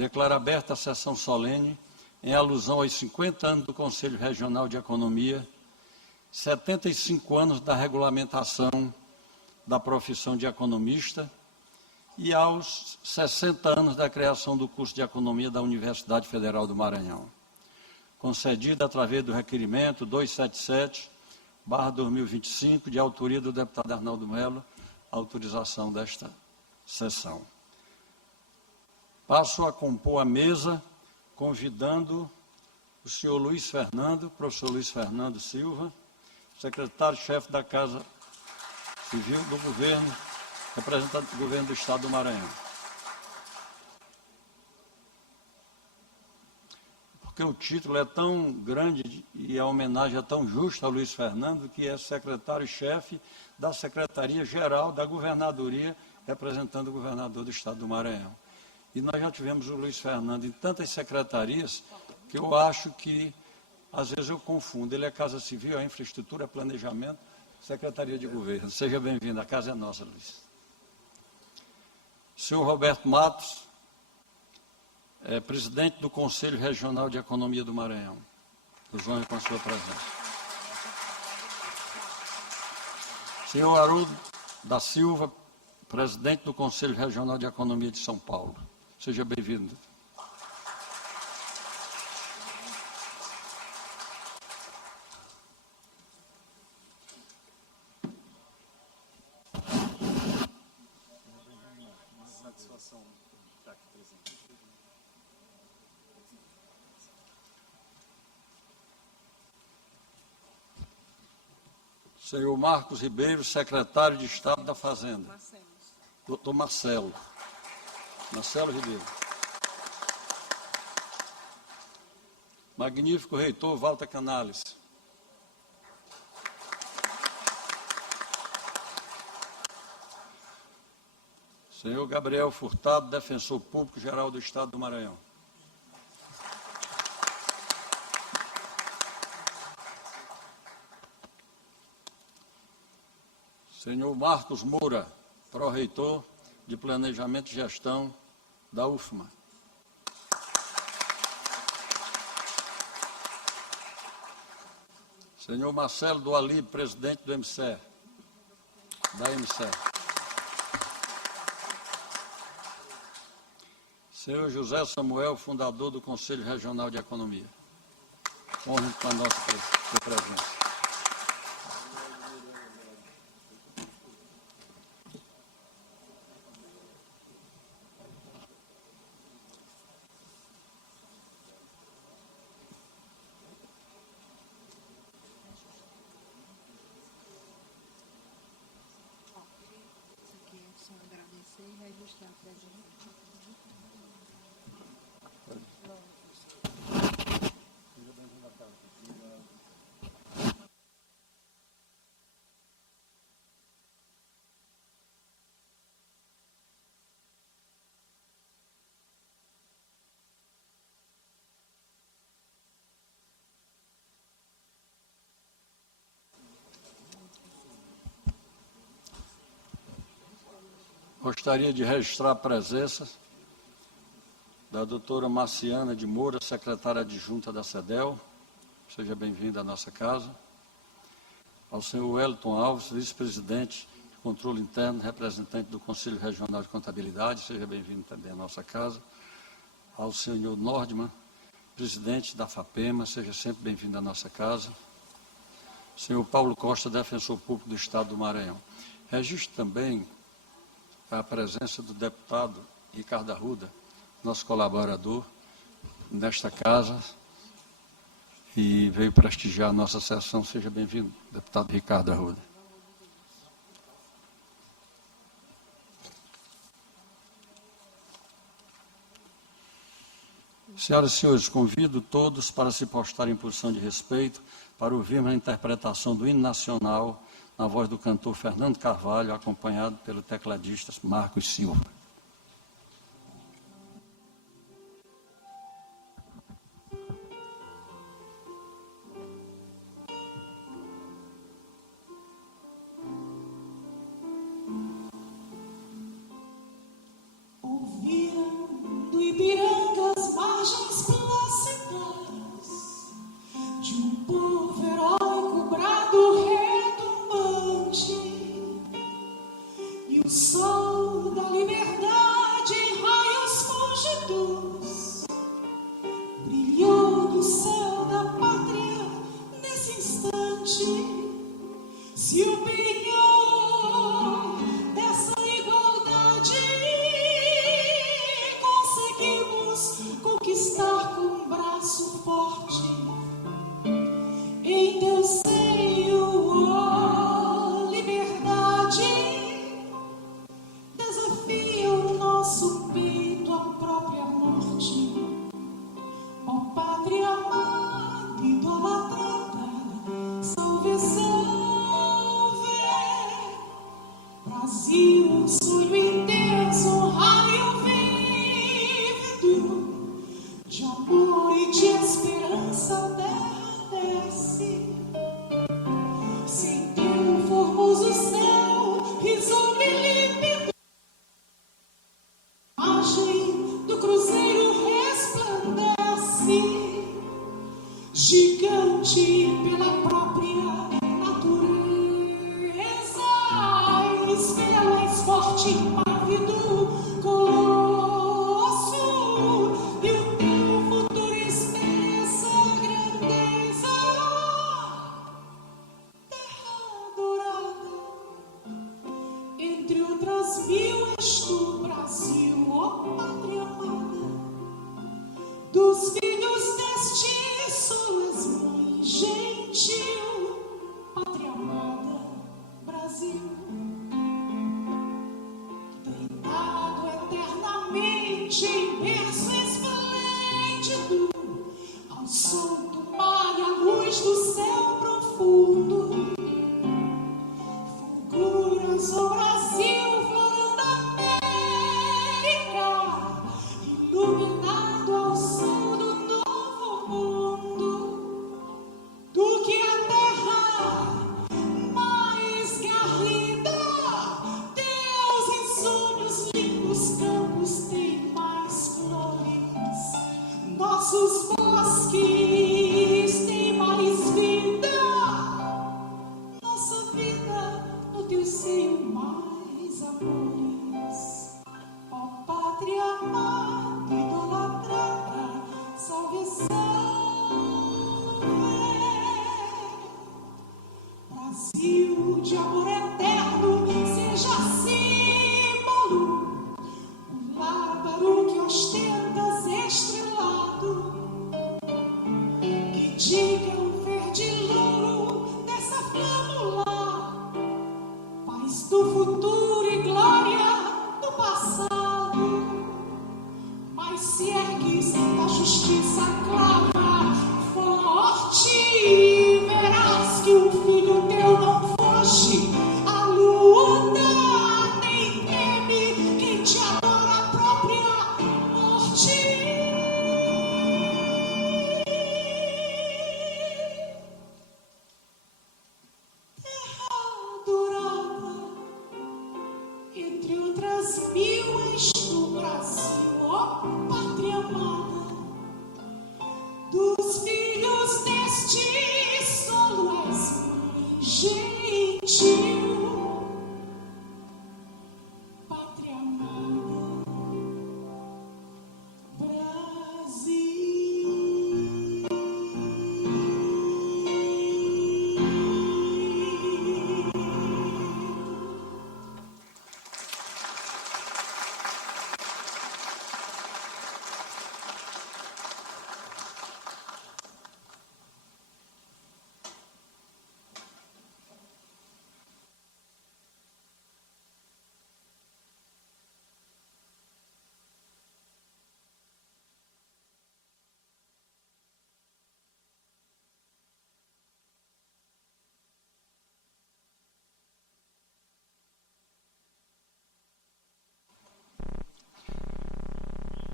declaro aberta a sessão solene em alusão aos 50 anos do Conselho Regional de Economia, 75 anos da regulamentação da profissão de economista e aos 60 anos da criação do curso de Economia da Universidade Federal do Maranhão, concedida através do requerimento 277/2025, de autoria do deputado Arnaldo Melo, a autorização desta sessão. Passo a compor a mesa, convidando o senhor Luiz Fernando, professor Luiz Fernando Silva, secretário-chefe da Casa Civil do Governo, representante do Governo do Estado do Maranhão. Porque o título é tão grande e a homenagem é tão justa ao Luiz Fernando, que é secretário-chefe da Secretaria-Geral da Governadoria, representando o governador do Estado do Maranhão. E nós já tivemos o Luiz Fernando em tantas secretarias que eu acho que, às vezes, eu confundo. Ele é Casa Civil, é Infraestrutura, Planejamento, Secretaria de Governo. Seja bem-vindo, a casa é nossa, Luiz. Senhor Roberto Matos, presidente do Conselho Regional de Economia do Maranhão. Nos honra com a sua presença. Senhor Haroldo da Silva, presidente do Conselho Regional de Economia de São Paulo. Seja bem-vindo. Senhor Marcos Ribeiro, secretário de Estado da Fazenda. Doutor Marcelo Ribeiro. Magnífico reitor Walter Canales. Senhor Gabriel Furtado, defensor público geral do Estado do Maranhão. Senhor Marcos Moura, pró-reitor de Planejamento e Gestão da UFMA. Senhor Marcelo Dualib, presidente do MCE, da MCE. Senhor José Samuel, fundador do Conselho Regional de Economia. Honre com a nossa presença. Gostaria de registrar a presença da doutora Marciana de Moura, secretária adjunta da CEDEL. Seja bem-vinda à nossa casa. Ao senhor Wellington Alves, vice-presidente de Controle Interno, representante do Conselho Regional de Contabilidade. Seja bem-vindo também à nossa casa. Ao senhor Nordman, presidente da FAPEMA. Seja sempre bem-vindo à nossa casa. Senhor Paulo Costa, defensor público do Estado do Maranhão. Registro também a presença do deputado Ricardo Arruda, nosso colaborador nesta casa, e veio prestigiar a nossa sessão. Seja bem-vindo, deputado Ricardo Arruda. Senhoras e senhores, convido todos para se postarem em posição de respeito para ouvirmos a interpretação do hino nacional na voz do cantor Fernando Carvalho, acompanhado pelo tecladista Marcos Silva. Ouviram do Ibirão longas margens plácidas de um povo heróico, brado retumbante, e o sol da liberdade em raios fúlgidos brilhou no céu da pátria nesse instante. Se o penhor dessa igualdade conseguimos conquistar com um braço forte, em teu seio, ó liberdade, desafia o nosso peito à própria morte. Ó pátria amada, idolatrada, salve, salve, Brasil, sonho intenso, raio vívido, de amor e de esperança a terra desce. Sem teu formoso céu, risonho e límpido, a imagem do cruzeiro resplandece, gigante pela própria natureza. És forte, impávido, colosso, e o teu futuro expressa grandeza. Terra dourada, entre outras mil, és tu, Brasil, ó pátria amada. Dos filhos deste sol és mãe gentil, pátria amada, Brasil. Treinado eternamente, imerso, esplêndido, ao sol do mar e à luz do céu profundo. Fulguras, ó Brasil, flor da América, iluminado ao sol do novo mundo. Do que a terra mais garrida, teus insônios lindos campos têm mais flores, nossos bosques têm mais vida, nossa vida no teu seio mais amores. Ó pátria amada, idolatrada, salve, salve, Brasil de amor eterno, seja símbolo, o lábaro que ostentas estrelado, que diga o verde louro dessa flâmula, paz do futuro e glória do passado. Mas se ergues da justiça clava forte, verás que o filho teu não foge à luta, nem teme quem te adora a própria morte. Terra dourada, entre outras mil, és tu, Brasil, ó pátria amada. Dos filhos deste solo és mãe gentil, pátria amada, Brasil.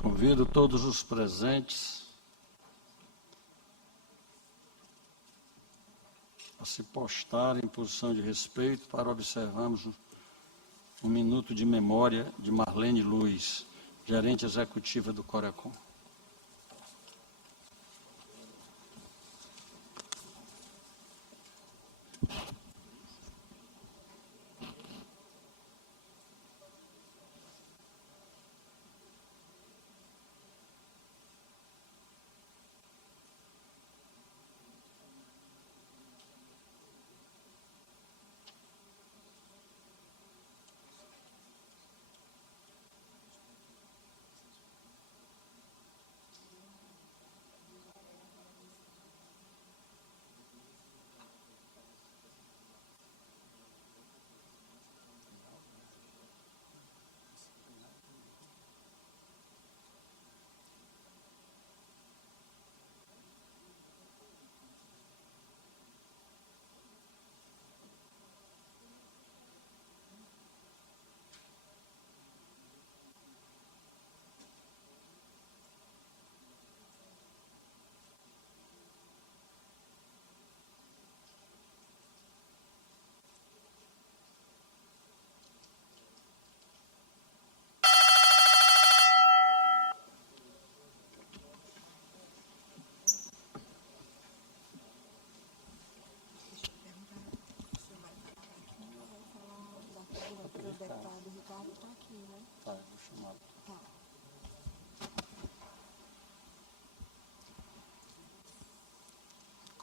Convido todos os presentes a se postarem em posição de respeito para observarmos um minuto de memória de Marlene Luz, gerente executiva do Corecon.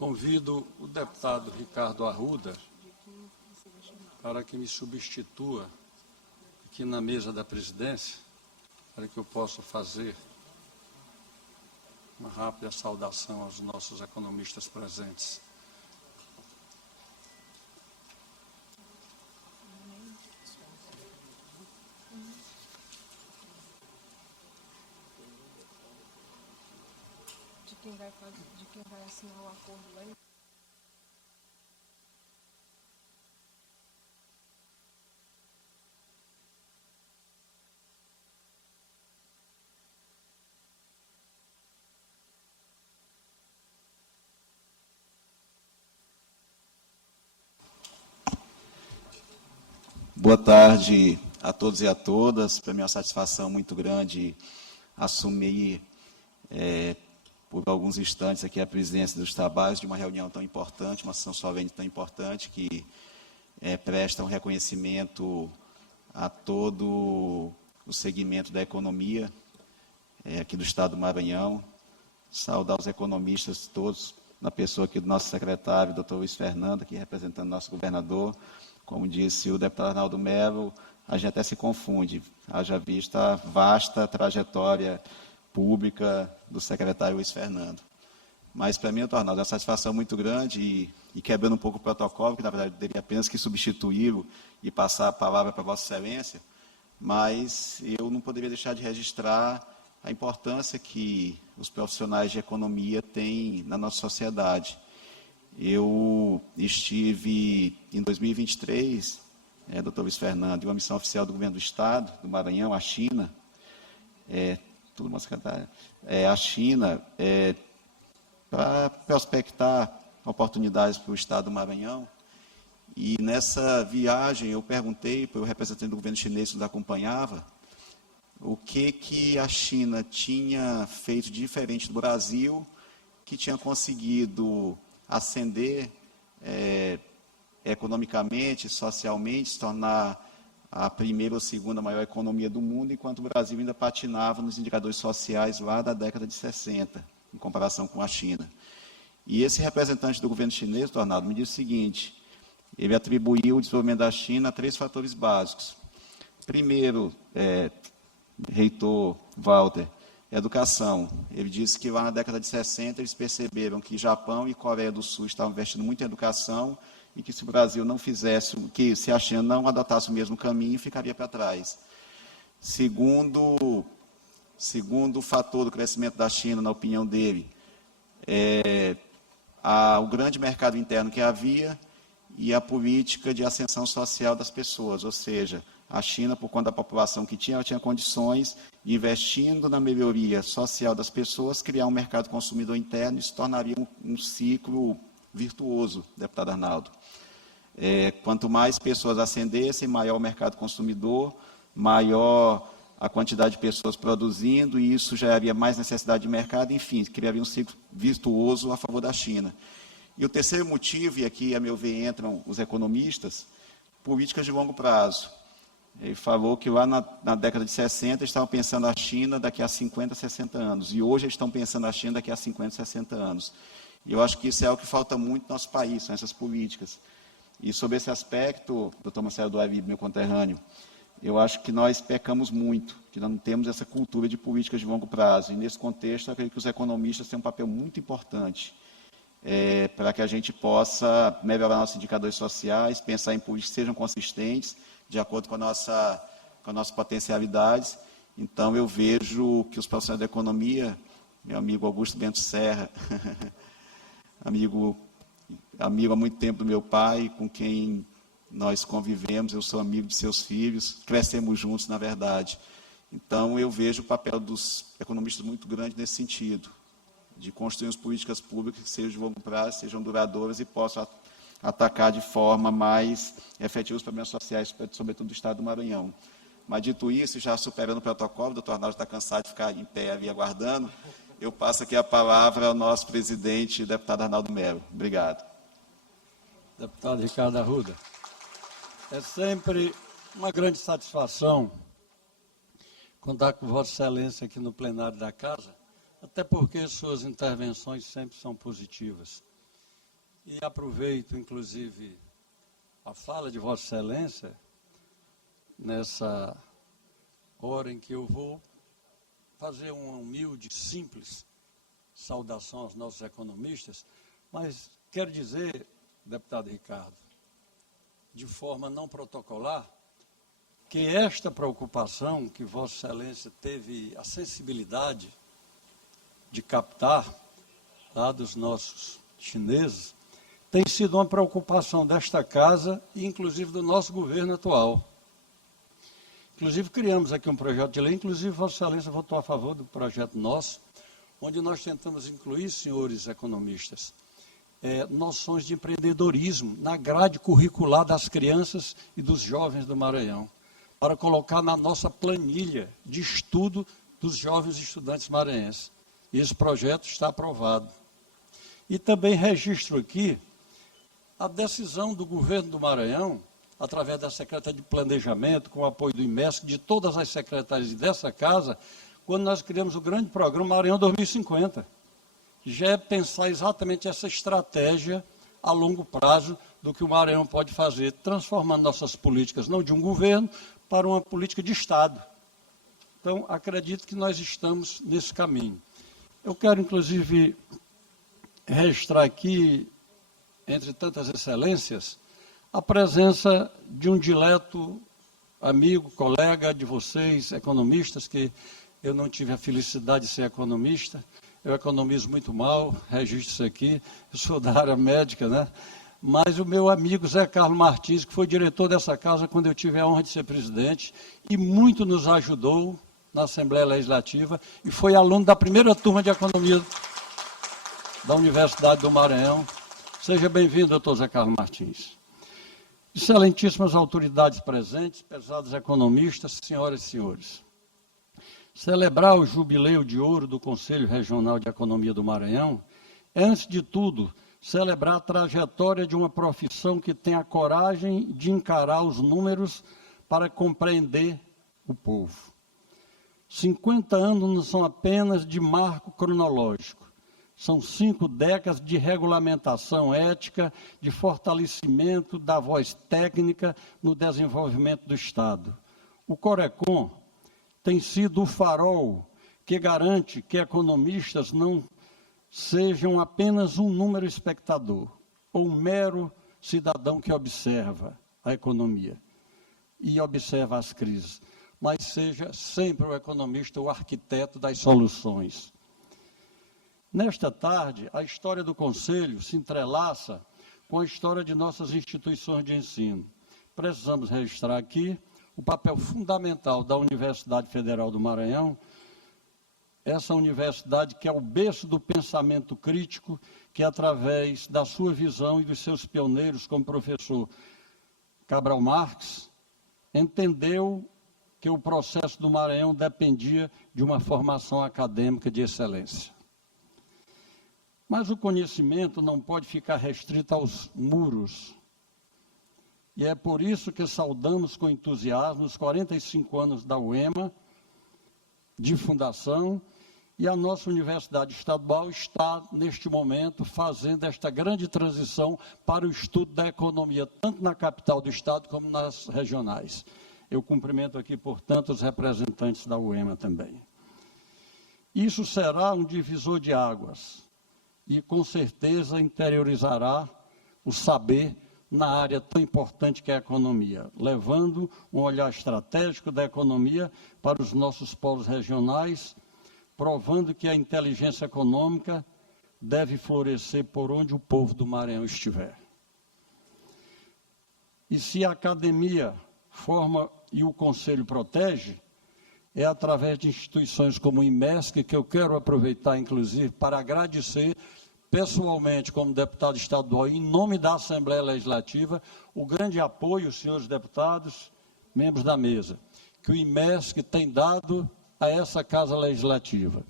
Convido o deputado Ricardo Arruda para que me substitua aqui na mesa da presidência, para que eu possa fazer uma rápida saudação aos nossos economistas presentes. De quem vai assinar o acordo lá em... Boa tarde a todos e a todas. Para mim é uma satisfação muito grande assumir por alguns instantes aqui a presidência dos trabalhos de uma reunião tão importante, uma sessão solene tão importante, que presta um reconhecimento a todo o segmento da economia aqui do Estado do Maranhão. Saudar os economistas todos, na pessoa aqui do nosso secretário, doutor Luiz Fernando, aqui representando nosso governador. Como disse o deputado Arnaldo Melo, a gente até se confunde, haja vista a vasta trajetória pública do secretário Luiz Fernando. Mas, para mim, doutor Arnaldo, é uma satisfação muito grande e quebrando um pouco o protocolo, que, na verdade, eu teria apenas que substituí-lo e passar a palavra para Vossa Excelência, mas eu não poderia deixar de registrar a importância que os profissionais de economia têm na nossa sociedade. Eu estive, em 2023, doutor Luiz Fernando, em uma missão oficial do governo do Estado, do Maranhão, à China, tudo uma secretária, a China, para prospectar oportunidades para o Estado do Maranhão. E nessa viagem eu perguntei para o representante do governo chinês que nos acompanhava o que a China tinha feito diferente do Brasil, que tinha conseguido ascender economicamente, socialmente, se tornar a primeira ou segunda maior economia do mundo, enquanto o Brasil ainda patinava nos indicadores sociais lá da década de 60, em comparação com a China. E esse representante do governo chinês, Arnaldo, me disse o seguinte: ele atribuiu o desenvolvimento da China a 3 fatores básicos. Primeiro, reitor Walter, educação. Ele disse que lá na década de 60 eles perceberam que Japão e Coreia do Sul estavam investindo muito em educação e que se o Brasil não fizesse, que se a China não adotasse o mesmo caminho, ficaria para trás. Segundo fator do crescimento da China, na opinião dele, o grande mercado interno que havia e a política de ascensão social das pessoas, ou seja, a China, por conta da população que tinha, ela tinha condições de, investindo na melhoria social das pessoas, criar um mercado consumidor interno e se tornaria um ciclo virtuoso, deputado Arnaldo. Quanto mais pessoas ascendessem, maior o mercado consumidor, maior a quantidade de pessoas produzindo, e isso geraria mais necessidade de mercado, enfim, criaria um ciclo virtuoso a favor da China. E o terceiro motivo, e aqui, a meu ver, entram os economistas, políticas de longo prazo. Ele falou que lá na década de 60 estavam pensando a China daqui a 50, 60 anos, e hoje eles estão pensando a China daqui a 50, 60 anos. E eu acho que isso é o que falta muito no nosso país, são essas políticas. E sobre esse aspecto, doutor Marcelo Duarib, meu conterrâneo, eu acho que nós pecamos muito, que nós não temos essa cultura de políticas de longo prazo. E nesse contexto, eu acredito que os economistas têm um papel muito importante para que a gente possa melhorar nossos indicadores sociais, pensar em políticas que sejam consistentes, de acordo com as nossas potencialidades. Então, eu vejo que os profissionais da economia, meu amigo Augusto Bento Serra, amigo há muito tempo do meu pai, com quem nós convivemos, eu sou amigo de seus filhos, crescemos juntos, na verdade. Então, eu vejo o papel dos economistas muito grande nesse sentido, de construir as políticas públicas que sejam de longo prazo, sejam duradouras e possam atacar de forma mais efetiva os problemas sociais, sobretudo do Estado do Maranhão. Mas, dito isso, já superando o protocolo, o doutor Arnaldo está cansado de ficar em pé ali aguardando, eu passo aqui a palavra ao nosso presidente, deputado Arnaldo Melo. Obrigado. Deputado Ricardo Arruda, é sempre uma grande satisfação contar com Vossa Excelência aqui no plenário da Casa, até porque suas intervenções sempre são positivas. E aproveito, inclusive, a fala de Vossa Excelência, nessa hora em que eu vou fazer uma humilde, simples saudação aos nossos economistas, mas quero dizer, deputado Ricardo, de forma não protocolar, que esta preocupação que Vossa Excelência teve a sensibilidade de captar lá dos nossos chineses, tem sido uma preocupação desta casa e inclusive do nosso governo atual. Inclusive criamos aqui um projeto de lei, inclusive Vossa Excelência votou a favor do projeto nosso, onde nós tentamos incluir, senhores economistas, noções de empreendedorismo na grade curricular das crianças e dos jovens do Maranhão, para colocar na nossa planilha de estudo dos jovens estudantes maranhenses. E esse projeto está aprovado. E também registro aqui a decisão do governo do Maranhão, através da Secretaria de Planejamento, com o apoio do IMESC, de todas as secretarias dessa casa, quando nós criamos o grande programa Maranhão 2050. Já é pensar exatamente essa estratégia a longo prazo do que o Maranhão pode fazer, transformando nossas políticas, não de um governo, para uma política de Estado. Então, acredito que nós estamos nesse caminho. Eu quero, inclusive, registrar aqui, entre tantas excelências, a presença de um dileto amigo, colega de vocês, economistas, que eu não tive a felicidade de ser economista, eu economizo muito mal, registro isso aqui, eu sou da área médica, né? Mas o meu amigo Zé Carlos Martins, que foi diretor dessa casa quando eu tive a honra de ser presidente, e muito nos ajudou na Assembleia Legislativa, e foi aluno da primeira turma de economia da Universidade do Maranhão. Seja bem-vindo, doutor Zé Carlos Martins. Excelentíssimas autoridades presentes, pesados economistas, senhoras e senhores. Celebrar o jubileu de ouro do Conselho Regional de Economia do Maranhão é, antes de tudo, celebrar a trajetória de uma profissão que tem a coragem de encarar os números para compreender o povo. 50 anos não são apenas de marco cronológico. São 5 décadas de regulamentação ética, de fortalecimento da voz técnica no desenvolvimento do Estado. O Corecon tem sido o farol que garante que economistas não sejam apenas um número espectador, ou um mero cidadão que observa a economia e observa as crises, mas seja sempre o economista, o arquiteto das soluções. Nesta tarde, a história do Conselho se entrelaça com a história de nossas instituições de ensino. Precisamos registrar aqui o papel fundamental da Universidade Federal do Maranhão, essa universidade que é o berço do pensamento crítico, que através da sua visão e dos seus pioneiros, como o professor Cabral Marx, entendeu que o processo do Maranhão dependia de uma formação acadêmica de excelência. Mas o conhecimento não pode ficar restrito aos muros. E é por isso que saudamos com entusiasmo os 45 anos da UEMA, de fundação, e a nossa Universidade Estadual está, neste momento, fazendo esta grande transição para o estudo da economia, tanto na capital do Estado como nas regionais. Eu cumprimento aqui, portanto, os representantes da UEMA também. Isso será um divisor de águas e, com certeza, interiorizará o saber na área tão importante que é a economia, levando um olhar estratégico da economia para os nossos polos regionais, provando que a inteligência econômica deve florescer por onde o povo do Maranhão estiver. E se a academia forma e o Conselho protege, é através de instituições como o IMESC, que eu quero aproveitar, inclusive, para agradecer pessoalmente, como deputado estadual, em nome da Assembleia Legislativa, o grande apoio, senhores deputados, membros da mesa, que o IMESC tem dado a essa Casa Legislativa.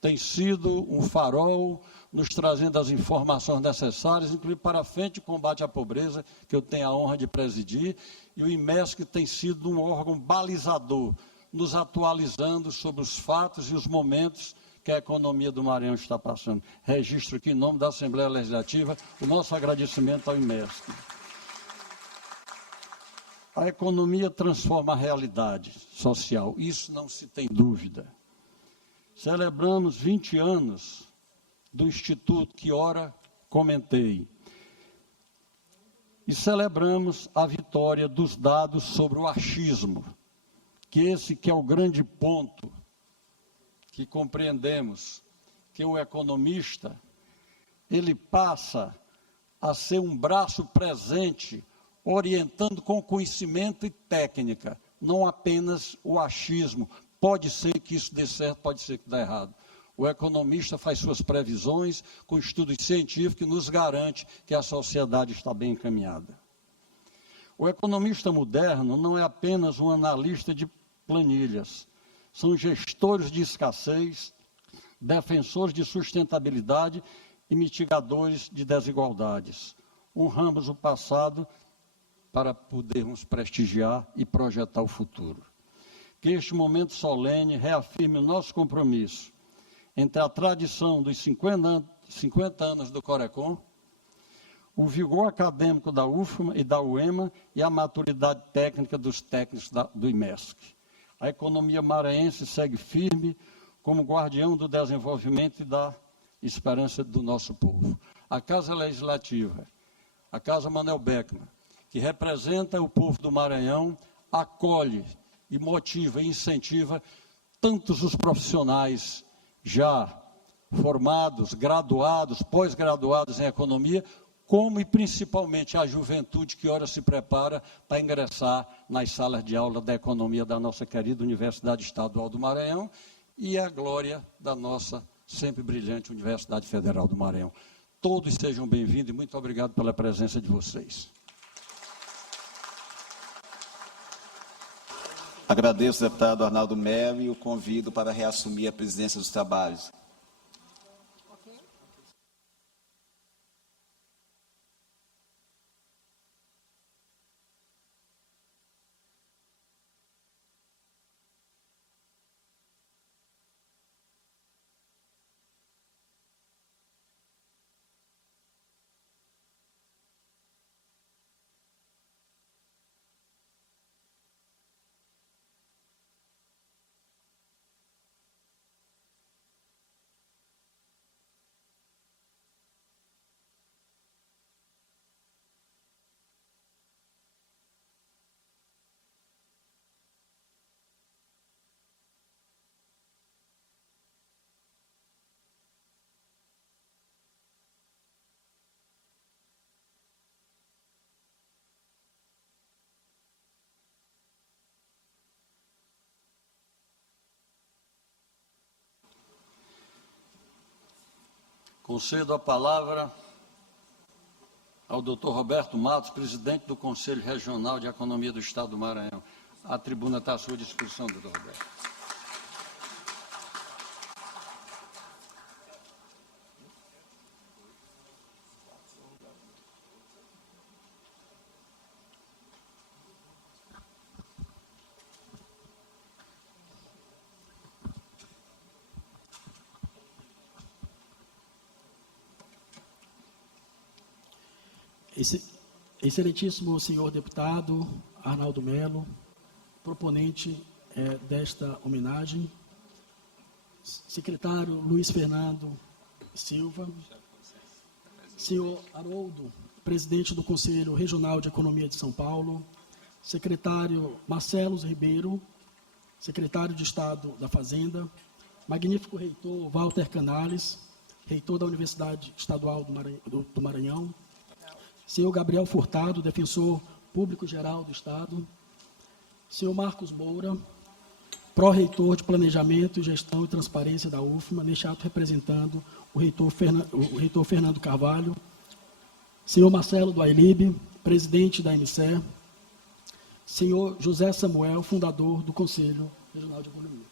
Tem sido um farol, nos trazendo as informações necessárias, inclusive para a Frente de Combate à Pobreza, que eu tenho a honra de presidir, e o IMESC tem sido um órgão balizador, nos atualizando sobre os fatos e os momentos que a economia do Maranhão está passando. Registro aqui em nome da Assembleia Legislativa o nosso agradecimento ao IMESC. A economia transforma a realidade social, isso não se tem dúvida. Celebramos 20 anos do Instituto que ora comentei. E celebramos a vitória dos dados sobre o achismo, que esse que é o grande ponto que compreendemos, que o economista, ele passa a ser um braço presente, orientando com conhecimento e técnica, não apenas o achismo. Pode ser que isso dê certo, pode ser que dê errado. O economista faz suas previsões com estudos científicos e nos garante que a sociedade está bem encaminhada. O economista moderno não é apenas um analista de planilhas, são gestores de escassez, defensores de sustentabilidade e mitigadores de desigualdades. Honramos o passado para podermos prestigiar e projetar o futuro. Que este momento solene reafirme o nosso compromisso entre a tradição dos 50 anos do Corecon, o vigor acadêmico da UFMA e da UEMA e a maturidade técnica dos técnicos do IMESC. A economia maranhense segue firme como guardião do desenvolvimento e da esperança do nosso povo. A Casa Legislativa, a Casa Manuel Beckmann, que representa o povo do Maranhão, acolhe e motiva e incentiva tantos os profissionais já formados, graduados, pós-graduados em economia, como e principalmente a juventude que ora se prepara para ingressar nas salas de aula da economia da nossa querida Universidade Estadual do Maranhão e a glória da nossa sempre brilhante Universidade Federal do Maranhão. Todos sejam bem-vindos e muito obrigado pela presença de vocês. Agradeço ao deputado Arnaldo Melo e o convido para reassumir a presidência dos trabalhos. Concedo a palavra ao doutor Roberto Matos, presidente do Conselho Regional de Economia do Estado do Maranhão. A tribuna está à sua disposição, doutor Roberto. Excelentíssimo senhor deputado Arnaldo Melo, proponente desta homenagem, secretário Luiz Fernando Silva, senhor Haroldo, presidente do Conselho Regional de Economia de São Paulo, secretário Marcelo Ribeiro, secretário de Estado da Fazenda, magnífico reitor Walter Canales, reitor da Universidade Estadual do Maranhão, senhor Gabriel Furtado, defensor público-geral do Estado, senhor Marcos Moura, pró-reitor de Planejamento, Gestão e Transparência da UFMA, neste ato representando o reitor Fernando Carvalho, senhor Marcelo do Ailib, presidente da MCE, senhor José Samuel, fundador do Conselho Regional de Economia.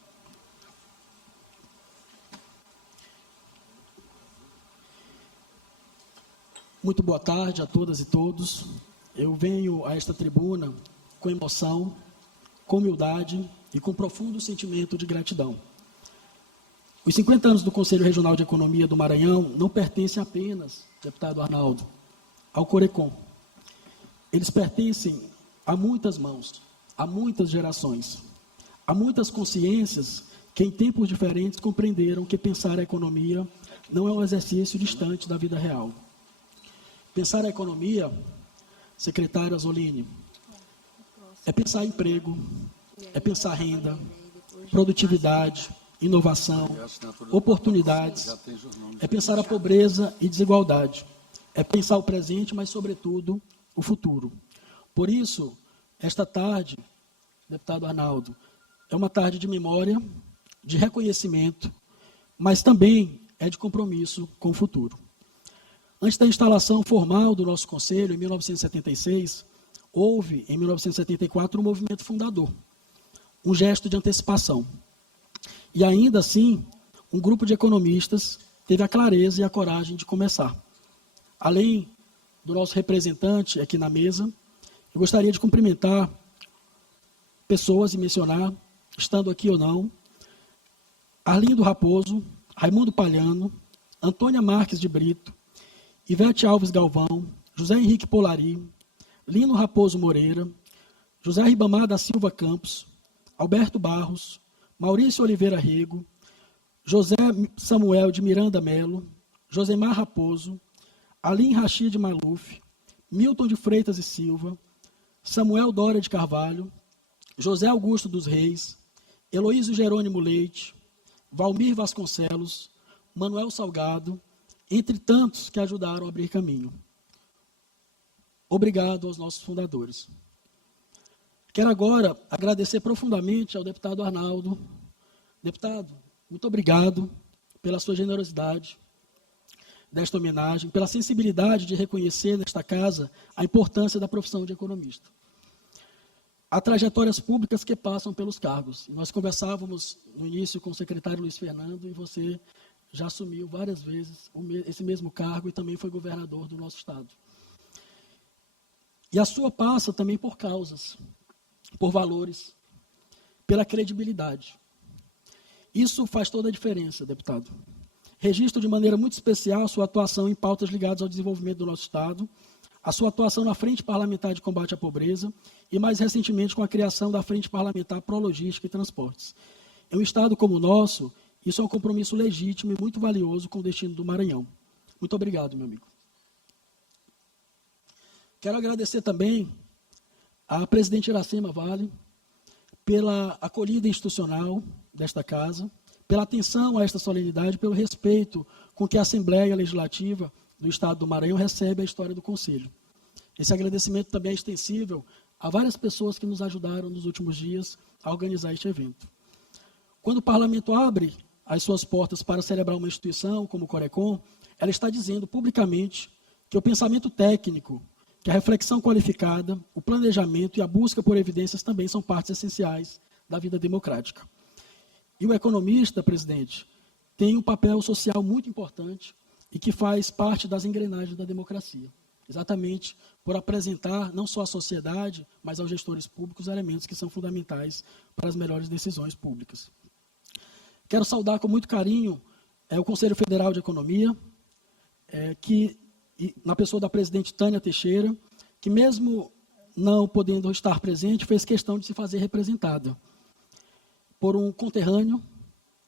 Muito boa tarde a todas e todos. Eu venho a esta tribuna com emoção, com humildade e com profundo sentimento de gratidão. Os 50 anos do Conselho Regional de Economia do Maranhão não pertencem apenas, deputado Arnaldo, ao Corecon. Eles pertencem a muitas mãos, a muitas gerações, a muitas consciências que em tempos diferentes compreenderam que pensar a economia não é um exercício distante da vida real. Pensar a economia, secretária Zoline, é pensar emprego, é pensar renda, produtividade, inovação, oportunidades, é pensar a pobreza e desigualdade, é pensar o presente, mas, sobretudo, o futuro. Por isso, esta tarde, deputado Arnaldo, é uma tarde de memória, de reconhecimento, mas também é de compromisso com o futuro. Antes da instalação formal do nosso Conselho, em 1976, houve, em 1974, um movimento fundador, um gesto de antecipação. E ainda assim, um grupo de economistas teve a clareza e a coragem de começar. Além do nosso representante aqui na mesa, eu gostaria de cumprimentar pessoas e mencionar, estando aqui ou não, Arlindo Raposo, Raimundo Palhano, Antônia Marques de Brito, Ivete Alves Galvão, José Henrique Polari, Lino Raposo Moreira, José Ribamar da Silva Campos, Alberto Barros, Maurício Oliveira Rego, José Samuel de Miranda Melo, Josemar Raposo, Alim Rachid Maluf, Milton de Freitas e Silva, Samuel Dória de Carvalho, José Augusto dos Reis, Heloísio Jerônimo Leite, Valmir Vasconcelos, Manuel Salgado, entre tantos que ajudaram a abrir caminho. Obrigado aos nossos fundadores. Quero agora agradecer profundamente ao deputado Arnaldo. Deputado, muito obrigado pela sua generosidade desta homenagem, pela sensibilidade de reconhecer nesta casa a importância da profissão de economista. Há trajetórias públicas que passam pelos cargos. Nós conversávamos no início com o secretário Luiz Fernando e você já assumiu várias vezes esse mesmo cargo e também foi governador do nosso estado. E a sua passa também por causas, por valores, pela credibilidade. Isso faz toda a diferença, deputado. Registro de maneira muito especial a sua atuação em pautas ligadas ao desenvolvimento do nosso estado, a sua atuação na Frente Parlamentar de Combate à Pobreza e, mais recentemente, com a criação da Frente Parlamentar Pró-Logística e Transportes. Em um estado como o nosso, isso é um compromisso legítimo e muito valioso com o destino do Maranhão. Muito obrigado, meu amigo. Quero agradecer também à presidente Iracema Vale pela acolhida institucional desta casa, pela atenção a esta solenidade, pelo respeito com que a Assembleia Legislativa do Estado do Maranhão recebe a história do Conselho. Esse agradecimento também é extensível a várias pessoas que nos ajudaram nos últimos dias a organizar este evento. Quando o Parlamento abre as suas portas para celebrar uma instituição como o Corecon, ela está dizendo publicamente que o pensamento técnico, que a reflexão qualificada, o planejamento e a busca por evidências também são partes essenciais da vida democrática. E o economista, presidente, tem um papel social muito importante e que faz parte das engrenagens da democracia, exatamente por apresentar não só à sociedade, mas aos gestores públicos elementos que são fundamentais para as melhores decisões públicas. Quero saudar com muito carinho o Conselho Federal de Economia, na pessoa da presidente Tânia Teixeira, que mesmo não podendo estar presente, fez questão de se fazer representada por um conterrâneo,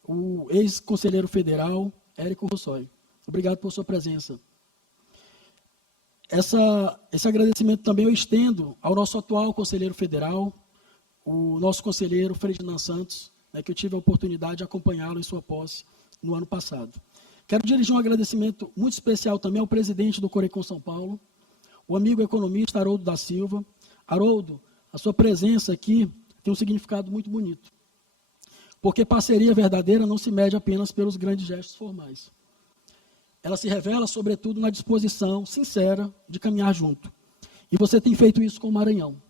o ex-conselheiro federal, Érico Rossoi. Obrigado por sua presença. Esse agradecimento também eu estendo ao nosso atual conselheiro federal, o nosso conselheiro Ferdinand Santos, que eu tive a oportunidade de acompanhá-lo em sua posse no ano passado. Quero dirigir um agradecimento muito especial também ao presidente do Corecon São Paulo, o amigo economista Haroldo da Silva. Haroldo, a sua presença aqui tem um significado muito bonito, porque parceria verdadeira não se mede apenas pelos grandes gestos formais. Ela se revela, sobretudo, na disposição sincera de caminhar junto. E você tem feito isso com o Maranhão,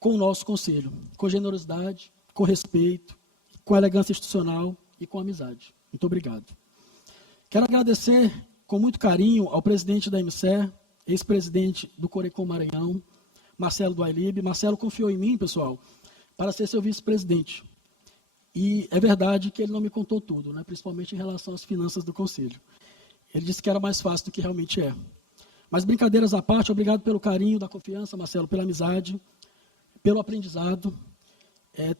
com o nosso Conselho, com generosidade, com respeito, com elegância institucional e com amizade. Muito obrigado. Quero agradecer com muito carinho ao presidente da MCE, ex-presidente do Corecon Maranhão, Marcelo do Ailib. Marcelo confiou em mim, pessoal, para ser seu vice-presidente. E é verdade que ele não me contou tudo, né, principalmente em relação às finanças do Conselho. Ele disse que era mais fácil do que realmente é. Mas, brincadeiras à parte, obrigado pelo carinho, da confiança, Marcelo, pela amizade, pelo aprendizado.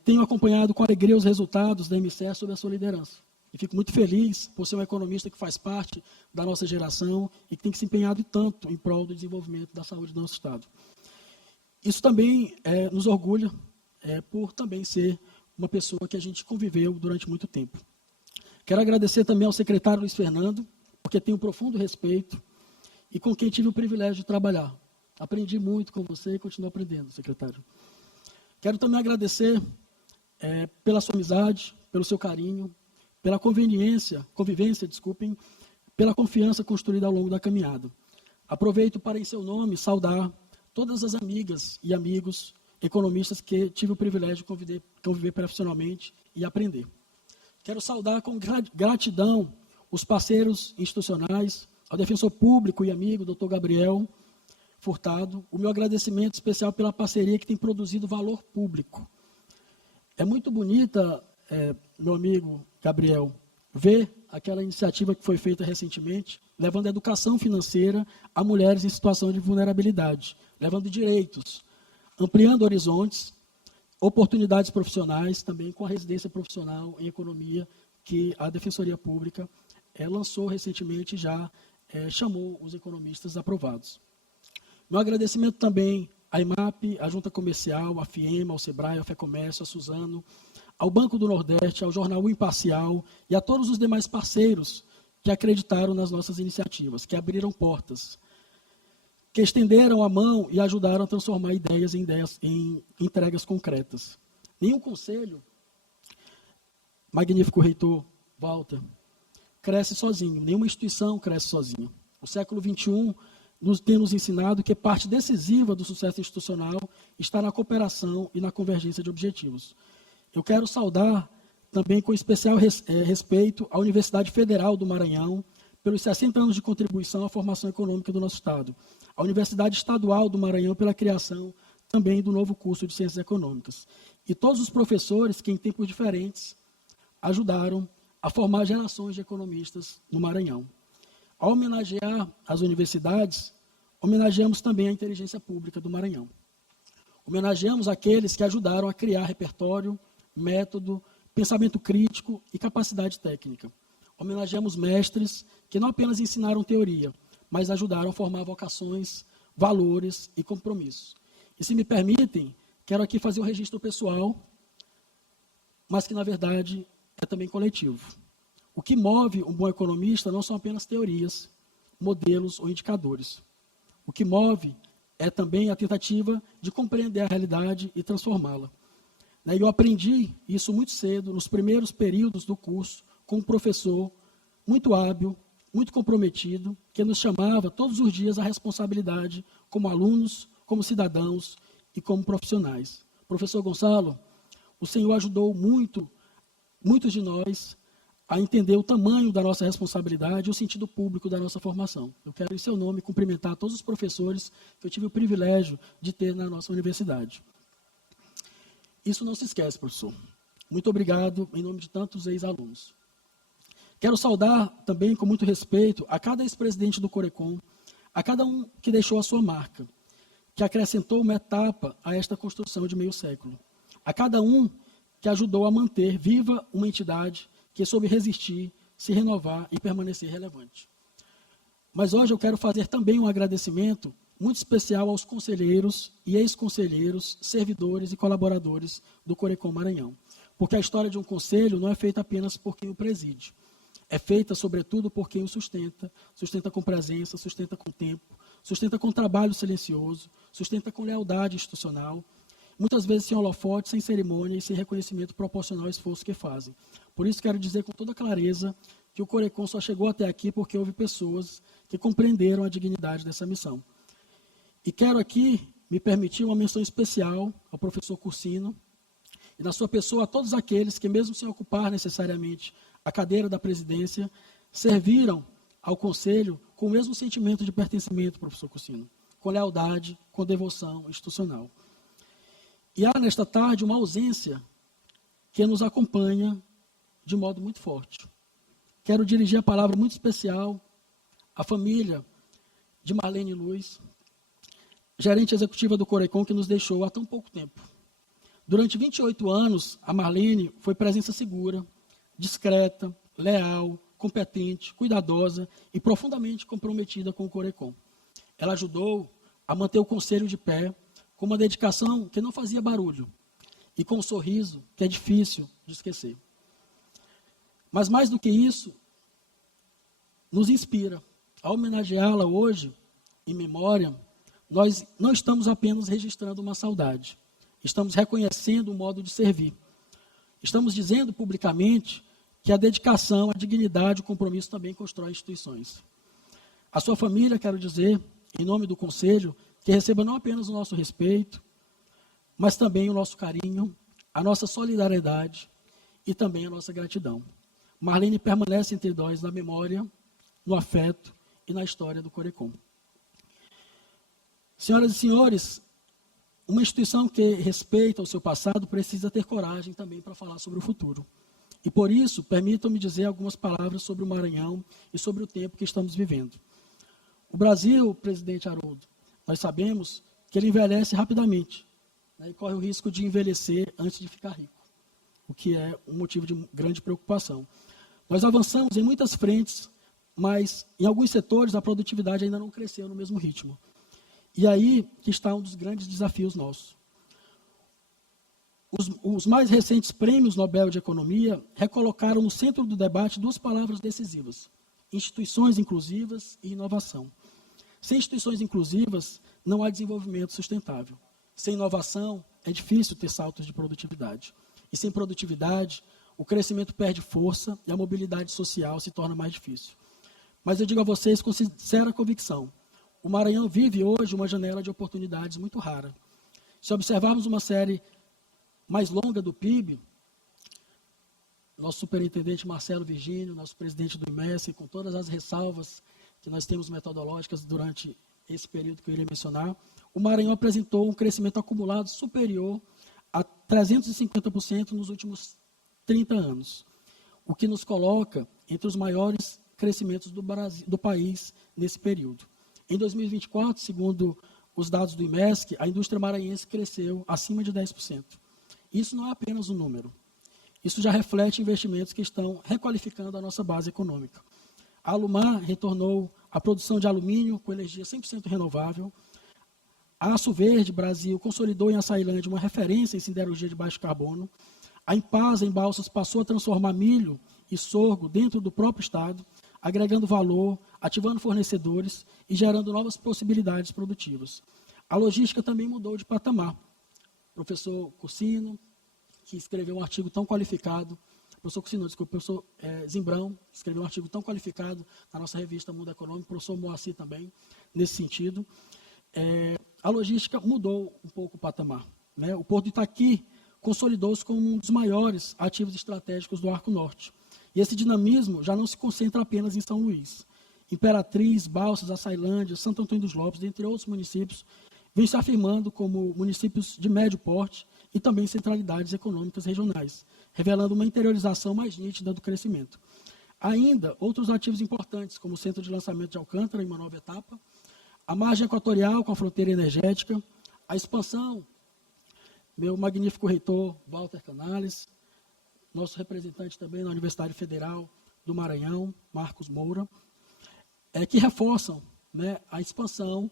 Tenho acompanhado com alegria os resultados da MCE sob a sua liderança. E fico muito feliz por ser um economista que faz parte da nossa geração e que tem se empenhado tanto em prol do desenvolvimento da saúde do nosso Estado. Isso também nos orgulha por também ser uma pessoa que a gente conviveu durante muito tempo. Quero agradecer também ao secretário Luiz Fernando, porque tenho um profundo respeito e com quem tive o privilégio de trabalhar. Aprendi muito com você e continuo aprendendo, secretário. Quero também agradecer pela sua amizade, pelo seu carinho, pela convivência, pela confiança construída ao longo da caminhada. Aproveito para, em seu nome, saudar todas as amigas e amigos economistas que tive o privilégio de conviver profissionalmente e aprender. Quero saudar com gratidão os parceiros institucionais, ao defensor público e amigo, doutor Gabriel Furtado, o meu agradecimento especial pela parceria que tem produzido valor público. É muito bonita, meu amigo Gabriel, ver aquela iniciativa que foi feita recentemente, levando a educação financeira a mulheres em situação de vulnerabilidade, levando direitos, ampliando horizontes, oportunidades profissionais, também com a residência profissional em economia, que a Defensoria Pública lançou recentemente e já chamou os economistas aprovados. Meu agradecimento também à IMAP, à Junta Comercial, à FIEMA, ao SEBRAE, ao FEComércio, a Suzano, ao Banco do Nordeste, ao Jornal O Imparcial e a todos os demais parceiros que acreditaram nas nossas iniciativas, que abriram portas, que estenderam a mão e ajudaram a transformar ideias em entregas concretas. Nenhum conselho, magnífico reitor Walter, cresce sozinho, nenhuma instituição cresce sozinha. O século XXI tem nos ensinado que parte decisiva do sucesso institucional está na cooperação e na convergência de objetivos. Eu quero saudar também com especial respeito à Universidade Federal do Maranhão, pelos 60 anos de contribuição à formação econômica do nosso Estado. A Universidade Estadual do Maranhão pela criação também do novo curso de Ciências Econômicas. E todos os professores que, em tempos diferentes, ajudaram a formar gerações de economistas no Maranhão. Ao homenagear as universidades, homenageamos também a inteligência pública do Maranhão. Homenageamos aqueles que ajudaram a criar repertório, método, pensamento crítico e capacidade técnica. Homenageamos mestres que não apenas ensinaram teoria, mas ajudaram a formar vocações, valores e compromissos. E se me permitem, quero aqui fazer um registro pessoal, mas que, na verdade, é também coletivo. O que move um bom economista não são apenas teorias, modelos ou indicadores. O que move é também a tentativa de compreender a realidade e transformá-la. E eu aprendi isso muito cedo, nos primeiros períodos do curso, com um professor muito hábil, muito comprometido, que nos chamava todos os dias à responsabilidade como alunos, como cidadãos e como profissionais. Professor Gonçalo, o senhor ajudou muitos de nós a entender o tamanho da nossa responsabilidade e o sentido público da nossa formação. Eu quero, em seu nome, cumprimentar todos os professores que eu tive o privilégio de ter na nossa universidade. Isso não se esquece, professor. Muito obrigado, em nome de tantos ex-alunos. Quero saudar também, com muito respeito, a cada ex-presidente do Corecon, a cada um que deixou a sua marca, que acrescentou uma etapa a esta construção de meio século. A cada um que ajudou a manter viva uma entidade que soube resistir, se renovar e permanecer relevante. Mas hoje eu quero fazer também um agradecimento muito especial aos conselheiros e ex-conselheiros, servidores e colaboradores do Corecon Maranhão. Porque a história de um conselho não é feita apenas por quem o preside. É feita, sobretudo, por quem o sustenta com presença, sustenta com tempo, sustenta com trabalho silencioso, sustenta com lealdade institucional, muitas vezes sem holofote, sem cerimônia e sem reconhecimento proporcional ao esforço que fazem. Por isso, quero dizer com toda clareza que o Corecon só chegou até aqui porque houve pessoas que compreenderam a dignidade dessa missão. E quero aqui me permitir uma menção especial ao professor Cursino e, na sua pessoa, a todos aqueles que, mesmo sem ocupar necessariamente a cadeira da presidência, serviram ao Conselho com o mesmo sentimento de pertencimento, professor Cursino, com lealdade, com devoção institucional. E há, nesta tarde, uma ausência que nos acompanha de modo muito forte. Quero dirigir a palavra muito especial à família de Marlene Luz, gerente executiva do Corecon, que nos deixou há tão pouco tempo. Durante 28 anos, a Marlene foi presença segura, discreta, leal, competente, cuidadosa e profundamente comprometida com o Corecon. Ela ajudou a manter o conselho de pé com uma dedicação que não fazia barulho e com um sorriso que é difícil de esquecer. Mas mais do que isso, nos inspira. Ao homenageá-la hoje, em memória, nós não estamos apenas registrando uma saudade. Estamos reconhecendo o modo de servir. Estamos dizendo publicamente que a dedicação, a dignidade, o compromisso também constrói instituições. A sua família, quero dizer, em nome do Conselho, que receba não apenas o nosso respeito, mas também o nosso carinho, a nossa solidariedade e também a nossa gratidão. Marlene permanece entre nós na memória, no afeto e na história do Corecon. Senhoras e senhores, uma instituição que respeita o seu passado precisa ter coragem também para falar sobre o futuro. E por isso, permitam-me dizer algumas palavras sobre o Maranhão e sobre o tempo que estamos vivendo. O Brasil, presidente Haroldo, nós sabemos que ele envelhece rapidamente, né, e corre o risco de envelhecer antes de ficar rico, o que é um motivo de grande preocupação. Nós avançamos em muitas frentes, mas em alguns setores a produtividade ainda não cresceu no mesmo ritmo. E aí que está um dos grandes desafios nossos. Os mais recentes prêmios Nobel de Economia recolocaram no centro do debate duas palavras decisivas: instituições inclusivas e inovação. Sem instituições inclusivas, não há desenvolvimento sustentável. Sem inovação, é difícil ter saltos de produtividade. E sem produtividade, o crescimento perde força e a mobilidade social se torna mais difícil. Mas eu digo a vocês com sincera convicção, o Maranhão vive hoje uma janela de oportunidades muito rara. Se observarmos uma série mais longa do PIB, nosso superintendente Marcelo Virgínio, nosso presidente do IMESC, com todas as ressalvas que nós temos metodológicas durante esse período que eu irei mencionar, o Maranhão apresentou um crescimento acumulado superior a 350% nos últimos 30 anos, o que nos coloca entre os maiores crescimentos do país nesse período. Em 2024, segundo os dados do IMESC, a indústria maranhense cresceu acima de 10%. Isso não é apenas um número. Isso já reflete investimentos que estão requalificando a nossa base econômica. A Alumar retornou à produção de alumínio com energia 100% renovável. A Aço Verde Brasil consolidou em Açailândia uma referência em siderurgia de baixo carbono. A Impasa, em Balsas, passou a transformar milho e sorgo dentro do próprio estado, agregando valor, ativando fornecedores e gerando novas possibilidades produtivas. A logística também mudou de patamar. O professor Cursino, que escreveu um artigo tão qualificado, professor Zimbrão, escreveu um artigo tão qualificado na nossa revista Mundo Econômico, o professor Moacir também, nesse sentido. A logística mudou um pouco o patamar, né? O Porto de Itaqui consolidou-se como um dos maiores ativos estratégicos do Arco Norte. E esse dinamismo já não se concentra apenas em São Luís. Imperatriz, Balsas, Açailândia, Santo Antônio dos Lopes, dentre outros municípios, vêm se afirmando como municípios de médio porte e também centralidades econômicas regionais, revelando uma interiorização mais nítida do crescimento. Ainda, outros ativos importantes, como o Centro de Lançamento de Alcântara, em uma nova etapa, a margem equatorial com a fronteira energética, a expansão, meu magnífico reitor, Walter Canales, nosso representante também na Universidade Federal do Maranhão, Marcos Moura, que reforçam, né, a expansão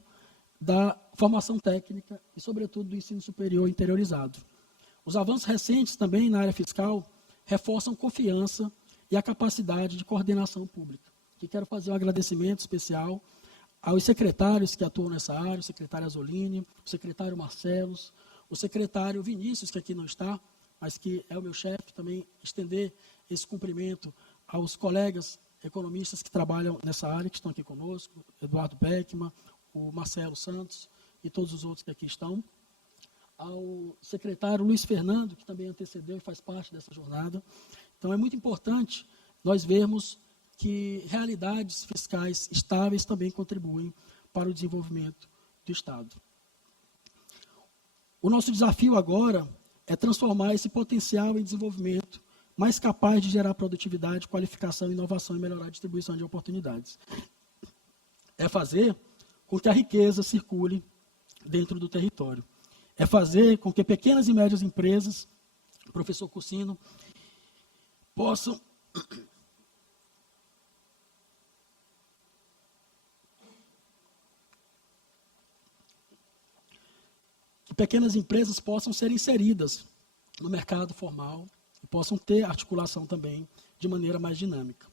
da formação técnica e, sobretudo, do ensino superior interiorizado. Os avanços recentes também na área fiscal reforçam confiança e a capacidade de coordenação pública. Aqui quero fazer um agradecimento especial aos secretários que atuam nessa área, o secretário Azzolini, o secretário Marcelos, o secretário Vinícius, que aqui não está, mas que é o meu chefe, também estender esse cumprimento aos colegas economistas que trabalham nessa área, que estão aqui conosco, Eduardo Beckman, o Marcelo Santos e todos os outros que aqui estão, ao secretário Luiz Fernando, que também antecedeu e faz parte dessa jornada. Então, é muito importante nós vermos que realidades fiscais estáveis também contribuem para o desenvolvimento do Estado. O nosso desafio agora é transformar esse potencial em desenvolvimento mais capaz de gerar produtividade, qualificação, inovação e melhorar a distribuição de oportunidades. É fazer com que a riqueza circule dentro do território. É fazer com que pequenas e médias empresas, professor Cursino, possam ser inseridas no mercado formal e possam ter articulação também de maneira mais dinâmica.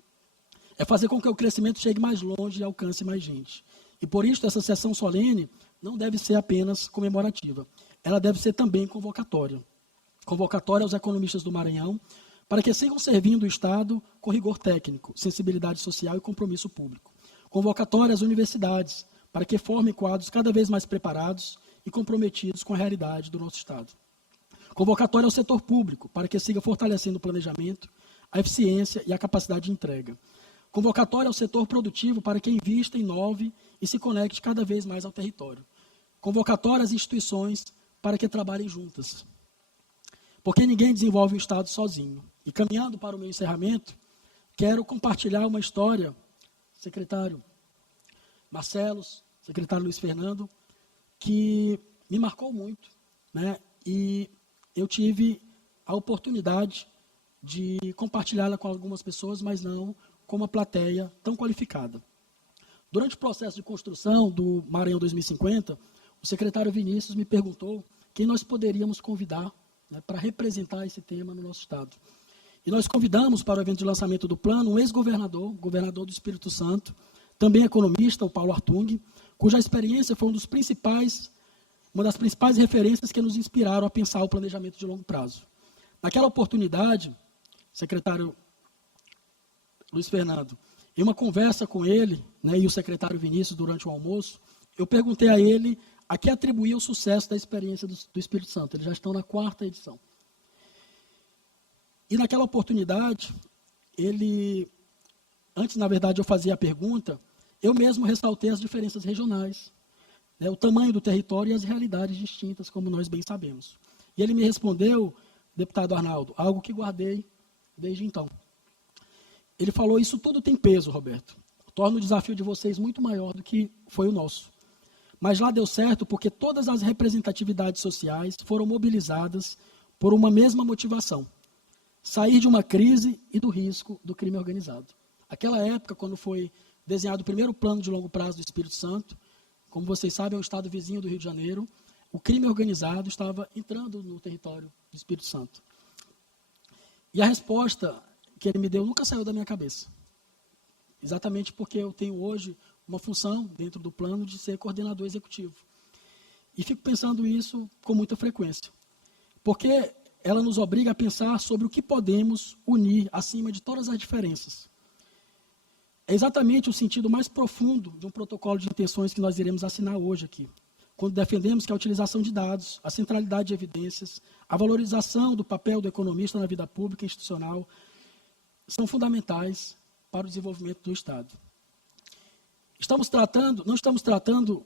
É fazer com que o crescimento chegue mais longe e alcance mais gente. E por isso essa sessão solene não deve ser apenas comemorativa, ela deve ser também convocatória. Convocatória aos economistas do Maranhão para que sigam servindo o Estado com rigor técnico, sensibilidade social e compromisso público. Convocatória às universidades para que formem quadros cada vez mais preparados e comprometidos com a realidade do nosso Estado. Convocatória ao setor público, para que siga fortalecendo o planejamento, a eficiência e a capacidade de entrega. Convocatória ao setor produtivo, para que invista, inove e se conecte cada vez mais ao território. Convocatória às instituições, para que trabalhem juntas. Porque ninguém desenvolve um Estado sozinho. E caminhando para o meu encerramento, quero compartilhar uma história, secretário Marcelos, secretário Luiz Fernando, que me marcou muito, né? E eu tive a oportunidade de compartilhá-la com algumas pessoas, mas não com uma plateia tão qualificada. Durante o processo de construção do Maranhão 2050, o secretário Vinícius me perguntou quem nós poderíamos convidar, né, para representar esse tema no nosso Estado. E nós convidamos para o evento de lançamento do plano um ex-governador, governador do Espírito Santo, também economista, o Paulo Artung, cuja experiência foi uma das principais referências que nos inspiraram a pensar o planejamento de longo prazo. Naquela oportunidade, secretário Luiz Fernando, em uma conversa com ele, né, e o secretário Vinícius durante o almoço, eu perguntei a ele a que atribuía o sucesso da experiência do Espírito Santo. Eles já estão na 4ª edição. E naquela oportunidade, antes, na verdade, eu fazia a pergunta, eu mesmo ressaltei as diferenças regionais, né, o tamanho do território e as realidades distintas, como nós bem sabemos. E ele me respondeu, deputado Arnaldo, algo que guardei desde então. Ele falou, isso tudo tem peso, Roberto. Torna o desafio de vocês muito maior do que foi o nosso. Mas lá deu certo porque todas as representatividades sociais foram mobilizadas por uma mesma motivação. Sair de uma crise e do risco do crime organizado. Aquela época, quando foi desenhado o primeiro plano de longo prazo do Espírito Santo, como vocês sabem, é um estado vizinho do Rio de Janeiro, o crime organizado estava entrando no território do Espírito Santo. E a resposta que ele me deu nunca saiu da minha cabeça. Exatamente porque eu tenho hoje uma função dentro do plano de ser coordenador executivo. E fico pensando isso com muita frequência. Porque ela nos obriga a pensar sobre o que podemos unir acima de todas as diferenças. É exatamente o sentido mais profundo de um protocolo de intenções que nós iremos assinar hoje aqui. Quando defendemos que a utilização de dados, a centralidade de evidências, a valorização do papel do economista na vida pública e institucional são fundamentais para o desenvolvimento do Estado. Não estamos tratando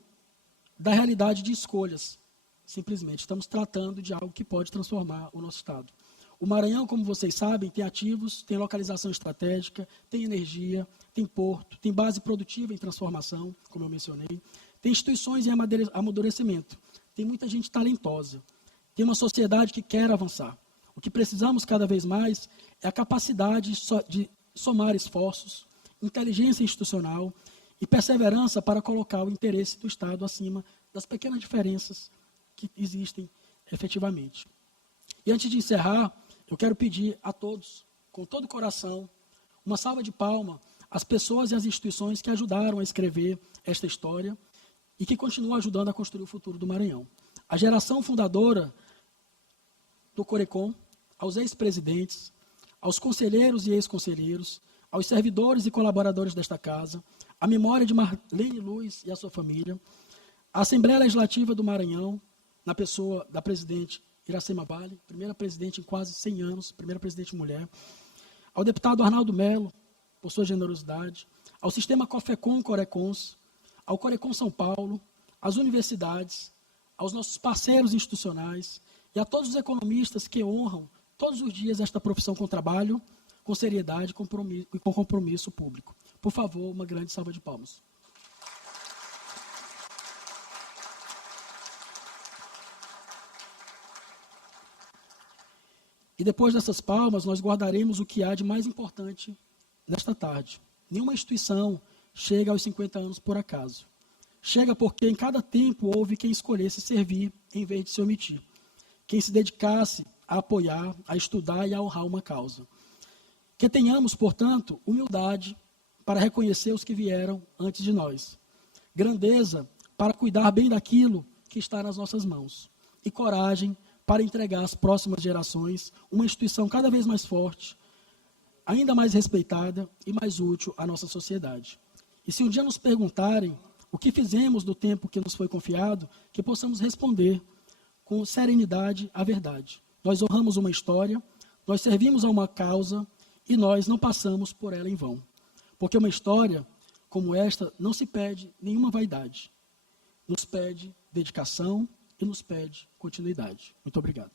da realidade de escolhas, simplesmente. Estamos tratando de algo que pode transformar o nosso Estado. O Maranhão, como vocês sabem, tem ativos, tem localização estratégica, tem energia, tem porto, tem base produtiva em transformação, como eu mencionei, tem instituições em amadurecimento, tem muita gente talentosa, tem uma sociedade que quer avançar. O que precisamos cada vez mais é a capacidade de somar esforços, inteligência institucional e perseverança para colocar o interesse do Estado acima das pequenas diferenças que existem efetivamente. E antes de encerrar, eu quero pedir a todos, com todo o coração, uma salva de palmas às pessoas e às instituições que ajudaram a escrever esta história e que continuam ajudando a construir o futuro do Maranhão. A geração fundadora do Corecon, aos ex-presidentes, aos conselheiros e ex-conselheiros, aos servidores e colaboradores desta casa, a memória de Marlene Luz e a sua família, a Assembleia Legislativa do Maranhão, na pessoa da presidente Iracema Vale, primeira presidente em quase 100 anos, primeira presidente mulher, ao deputado Arnaldo Melo, por sua generosidade, ao sistema Cofecon Corecons, ao Corecon São Paulo, às universidades, aos nossos parceiros institucionais e a todos os economistas que honram todos os dias esta profissão com trabalho, com seriedade e com compromisso público. Por favor, uma grande salva de palmas. E depois dessas palmas, nós guardaremos o que há de mais importante nesta tarde. Nenhuma instituição chega aos 50 anos por acaso. Chega porque em cada tempo houve quem escolhesse servir em vez de se omitir. Quem se dedicasse a apoiar, a estudar e a honrar uma causa. Que tenhamos, portanto, humildade para reconhecer os que vieram antes de nós. Grandeza para cuidar bem daquilo que está nas nossas mãos. E coragem para entregar às próximas gerações uma instituição cada vez mais forte, ainda mais respeitada e mais útil à nossa sociedade. E se um dia nos perguntarem o que fizemos do tempo que nos foi confiado, que possamos responder com serenidade a verdade. Nós honramos uma história, nós servimos a uma causa e nós não passamos por ela em vão. Porque uma história como esta não se pede nenhuma vaidade. Nos pede dedicação e nos pede continuidade. Muito obrigado.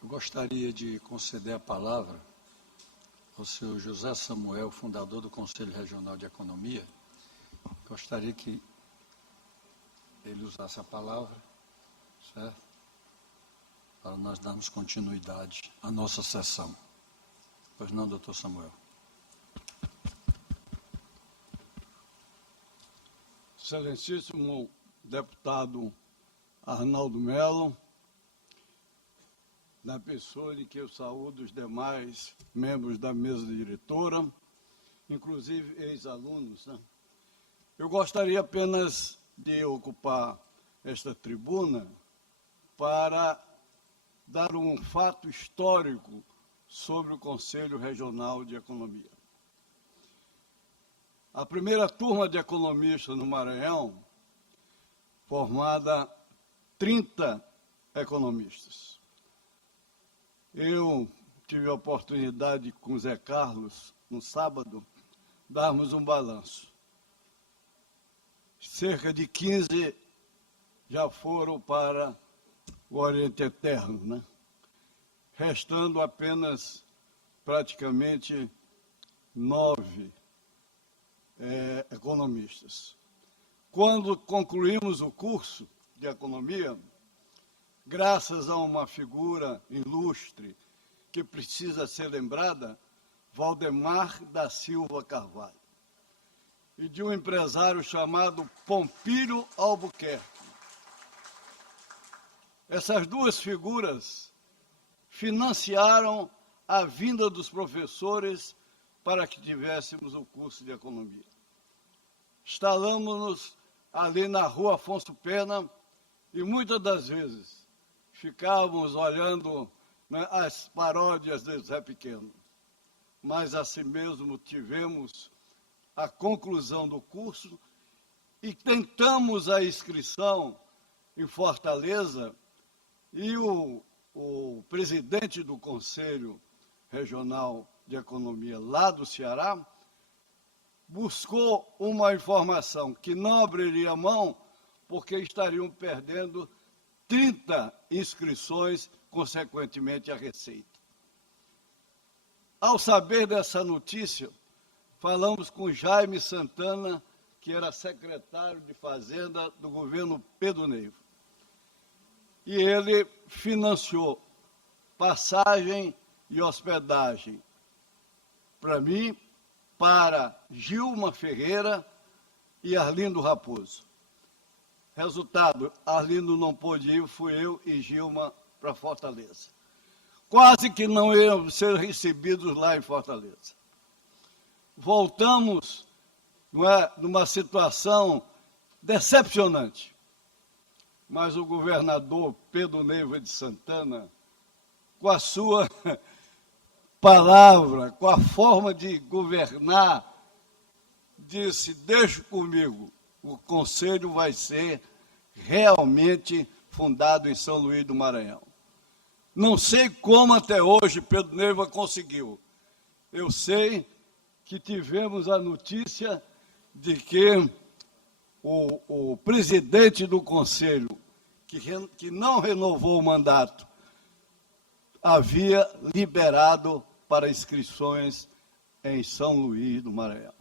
Eu gostaria de conceder a palavra ao senhor José Samuel, fundador do Conselho Regional de Economia. Gostaria que ele usasse a palavra, certo? Para nós darmos continuidade à nossa sessão. Pois não, doutor Samuel? Excelentíssimo deputado Arnaldo Melo, na pessoa de que eu saúdo os demais membros da mesa diretora, inclusive ex-alunos, né? Eu gostaria apenas de ocupar esta tribuna para dar um fato histórico sobre o Conselho Regional de Economia. A primeira turma de economistas no Maranhão, formada 30 economistas. Eu tive a oportunidade com o Zé Carlos, no sábado, darmos um balanço. Cerca de 15 já foram para o Oriente Eterno, né? Restando apenas praticamente 9 economistas. Quando concluímos o curso de economia, graças a uma figura ilustre que precisa ser lembrada, Valdemar da Silva Carvalho, e de um empresário chamado Pompílio Albuquerque. Essas duas figuras financiaram a vinda dos professores para que tivéssemos o curso de economia. Instalamos-nos ali na rua Afonso Pena e muitas das vezes ficávamos olhando, né, as paródias de Zé Pequeno. Mas assim mesmo tivemos a conclusão do curso e tentamos a inscrição em Fortaleza e o presidente do Conselho Regional de Economia lá do Ceará buscou uma informação que não abriria mão porque estariam perdendo 30 inscrições, consequentemente a receita. Ao saber dessa notícia, falamos com Jaime Santana, que era secretário de Fazenda do governo Pedro Neiva. E ele financiou passagem e hospedagem para mim, para Gilma Ferreira e Arlindo Raposo. Resultado, Arlindo não pôde ir, fui eu e Gilma para Fortaleza. Quase que não íamos ser recebidos lá em Fortaleza. Voltamos numa situação decepcionante. Mas o governador Pedro Neiva de Santana, com a sua palavra, com a forma de governar, disse: deixe comigo, o conselho vai ser realmente fundado em São Luís do Maranhão. Não sei como até hoje Pedro Neiva conseguiu. Eu sei que tivemos a notícia de que o presidente do conselho, que não renovou o mandato, havia liberado para inscrições em São Luís do Maranhão.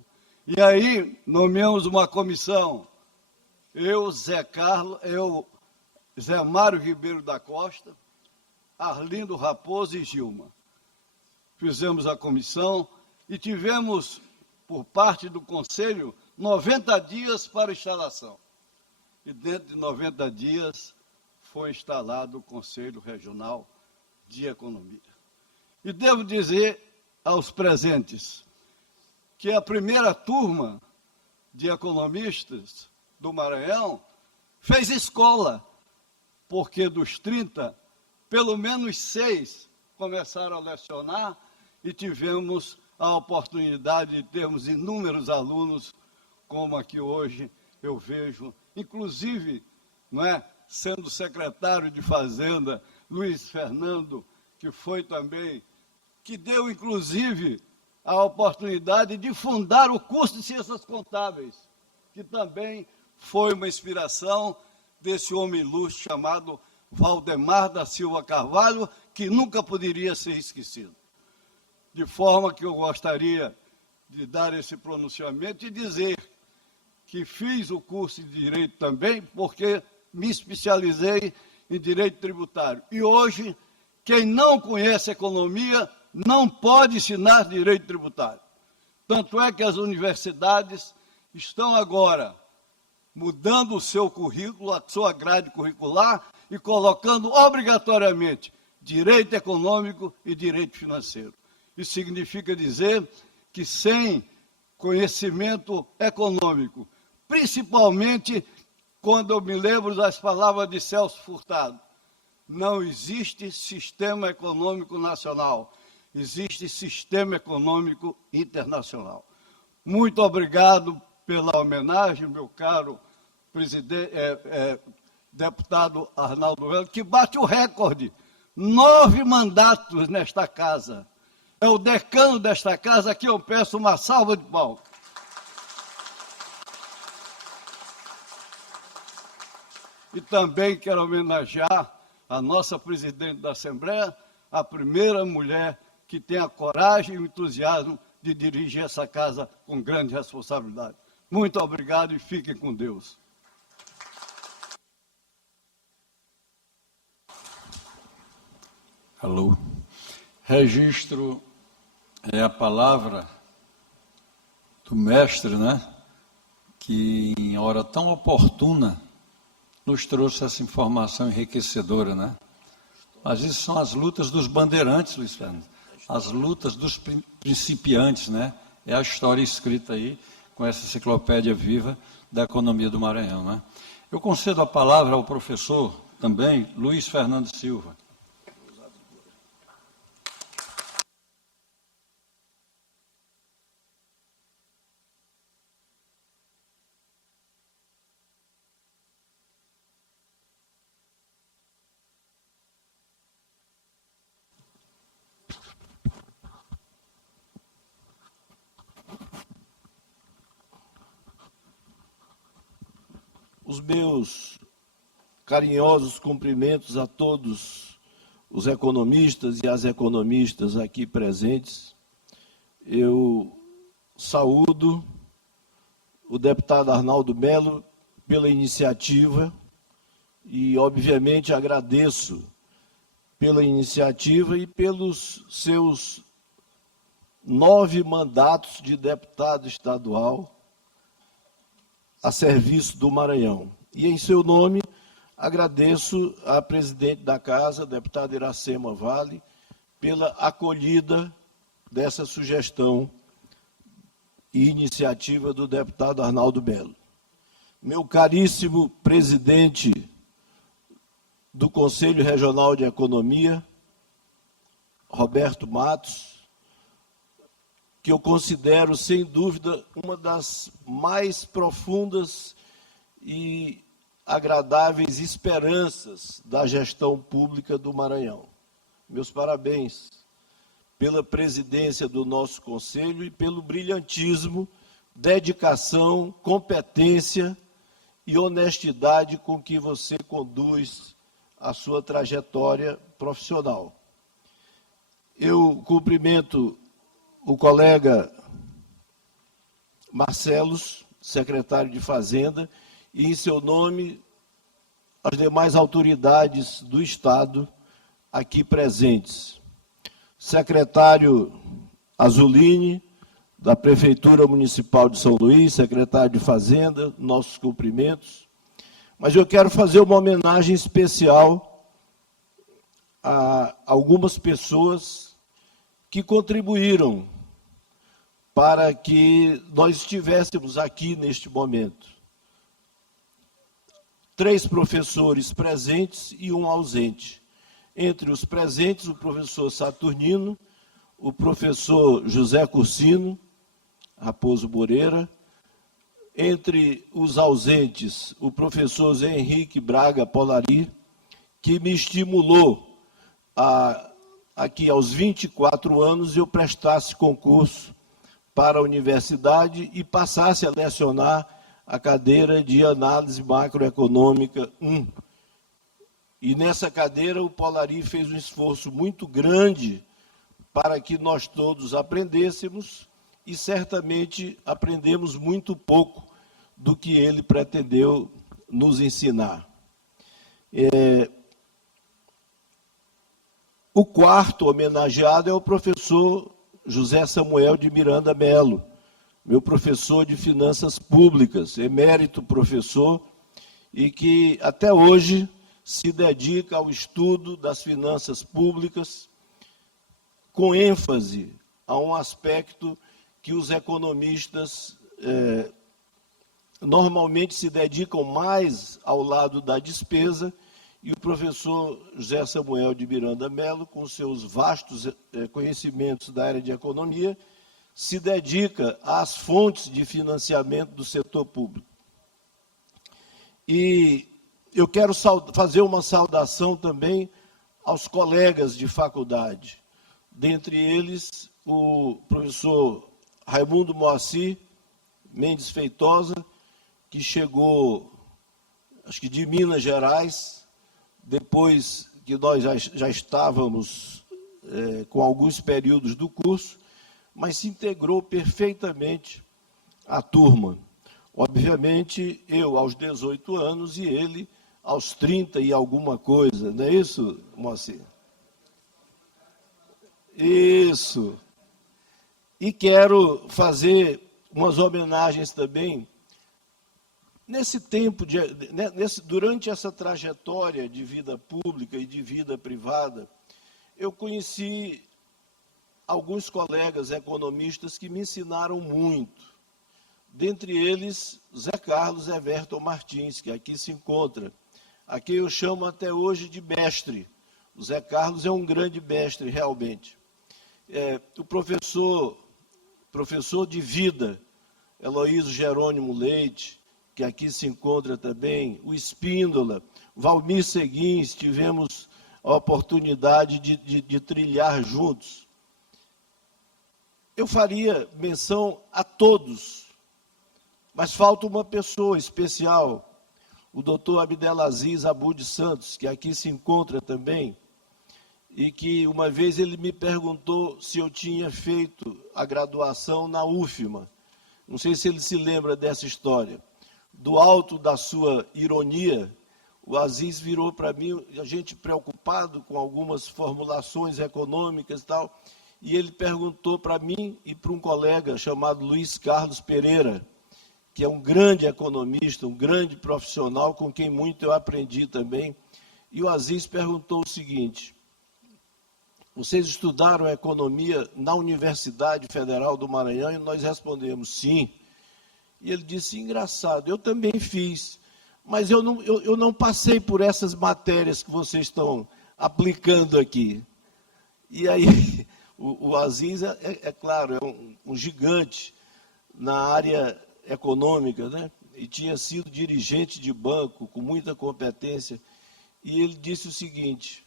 E aí nomeamos uma comissão, Zé Mário Ribeiro da Costa, Arlindo Raposo e Gilma. Fizemos a comissão e tivemos, por parte do Conselho, 90 dias para instalação. E dentro de 90 dias foi instalado o Conselho Regional de Economia. E devo dizer aos presentes que a primeira turma de economistas do Maranhão fez escola, porque dos 30, pelo menos 6 começaram a lecionar e tivemos a oportunidade de termos inúmeros alunos, como aqui hoje eu vejo, inclusive, sendo secretário de Fazenda, Luiz Fernando, que foi também, que deu inclusive a oportunidade de fundar o curso de Ciências Contábeis, que também foi uma inspiração desse homem ilustre chamado Valdemar da Silva Carvalho, que nunca poderia ser esquecido. De forma que eu gostaria de dar esse pronunciamento e dizer que fiz o curso de Direito também, porque me especializei em Direito Tributário. E hoje, quem não conhece economia não pode ensinar Direito Tributário. Tanto é que as universidades estão agora mudando o seu currículo, a sua grade curricular, e colocando obrigatoriamente Direito Econômico e Direito Financeiro. Isso significa dizer que sem conhecimento econômico, principalmente quando eu me lembro das palavras de Celso Furtado, não existe sistema econômico nacional, existe sistema econômico internacional. Muito obrigado pela homenagem, meu caro deputado Arnaldo Velho, que bate o recorde, 9 mandatos nesta casa. É o decano desta casa, que eu peço uma salva de palmas. E também quero homenagear a nossa presidente da Assembleia, a primeira mulher que tem a coragem e o entusiasmo de dirigir essa casa com grande responsabilidade. Muito obrigado e fiquem com Deus. Alô. Registro a palavra do mestre, que em hora tão oportuna nos trouxe essa informação enriquecedora, Mas isso são as lutas dos bandeirantes, Luiz Fernando, as lutas dos principiantes, É a história escrita aí com essa enciclopédia viva da economia do Maranhão, Eu concedo a palavra ao professor também, Luiz Fernando Silva. Os meus carinhosos cumprimentos a todos os economistas e as economistas aqui presentes. Eu saúdo o deputado Arnaldo Melo pela iniciativa e, obviamente, agradeço pela iniciativa e pelos seus 9 mandatos de deputado estadual a serviço do Maranhão. E, em seu nome, agradeço à presidente da Casa, deputada Iracema Vale, pela acolhida dessa sugestão e iniciativa do deputado Arnaldo Melo. Meu caríssimo presidente do Conselho Regional de Economia, Roberto Matos, que eu considero, sem dúvida, uma das mais profundas e agradáveis esperanças da gestão pública do Maranhão. Meus parabéns pela presidência do nosso Conselho e pelo brilhantismo, dedicação, competência e honestidade com que você conduz a sua trajetória profissional. Eu cumprimento o colega Marcelos, secretário de Fazenda, e, em seu nome, as demais autoridades do Estado aqui presentes. Secretário Azulini, da Prefeitura Municipal de São Luís, secretário de Fazenda, nossos cumprimentos. Mas eu quero fazer uma homenagem especial a algumas pessoas que contribuíram para que nós estivéssemos aqui neste momento. 3 professores presentes e 1 ausente. Entre os presentes, o professor Saturnino, o professor José Cursino, Raposo Moreira. Entre os ausentes, o professor Zé Henrique Braga Polari, que me estimulou aqui aos 24 anos eu prestasse concurso para a universidade e passasse a lecionar a cadeira de Análise Macroeconômica 1. E nessa cadeira o Polari fez um esforço muito grande para que nós todos aprendêssemos e certamente aprendemos muito pouco do que ele pretendeu nos ensinar. O quarto homenageado é o professor José Samuel de Miranda Melo, meu professor de Finanças Públicas, emérito professor, e que até hoje se dedica ao estudo das finanças públicas, com ênfase a um aspecto que os economistas normalmente se dedicam mais ao lado da despesa, e o professor José Samuel de Miranda Melo, com seus vastos conhecimentos da área de economia, se dedica às fontes de financiamento do setor público. E eu quero fazer uma saudação também aos colegas de faculdade, dentre eles o professor Raimundo Moacir Mendes Feitosa, que chegou, acho que de Minas Gerais, depois que nós já estávamos com alguns períodos do curso, mas se integrou perfeitamente à turma. Obviamente, eu aos 18 anos e ele aos 30 e alguma coisa, não é isso, Moacir? Isso. E quero fazer umas homenagens também. Nesse tempo, durante essa trajetória de vida pública e de vida privada, eu conheci alguns colegas economistas que me ensinaram muito. Dentre eles, Zé Carlos Everton Martins, que aqui se encontra, a quem eu chamo até hoje de mestre. O Zé Carlos é um grande mestre, realmente. O professor de vida, Heloísio Jerônimo Leite, que aqui se encontra também, o Espíndola, Valmir Seguins, tivemos a oportunidade de trilhar juntos. Eu faria menção a todos, mas falta uma pessoa especial, o doutor Abdelaziz Abud Santos, que aqui se encontra também, e que uma vez ele me perguntou se eu tinha feito a graduação na UFMA. Não sei se ele se lembra dessa história. Do alto da sua ironia, o Aziz virou para mim, a gente preocupado com algumas formulações econômicas e tal, e ele perguntou para mim e para um colega chamado Luiz Carlos Pereira, que é um grande economista, um grande profissional, com quem muito eu aprendi também. E o Aziz perguntou o seguinte: vocês estudaram economia na Universidade Federal do Maranhão? E nós respondemos sim. E ele disse: engraçado, eu também fiz, mas eu não passei por essas matérias que vocês estão aplicando aqui. E aí, o Aziz, é claro, é um gigante na área econômica, né? E tinha sido dirigente de banco, com muita competência. E ele disse o seguinte: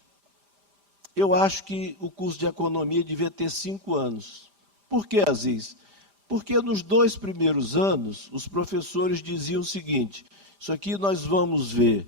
eu acho que o curso de economia devia ter 5 anos. Por que, Aziz? Porque nos 2 primeiros anos, os professores diziam o seguinte: isso aqui nós vamos ver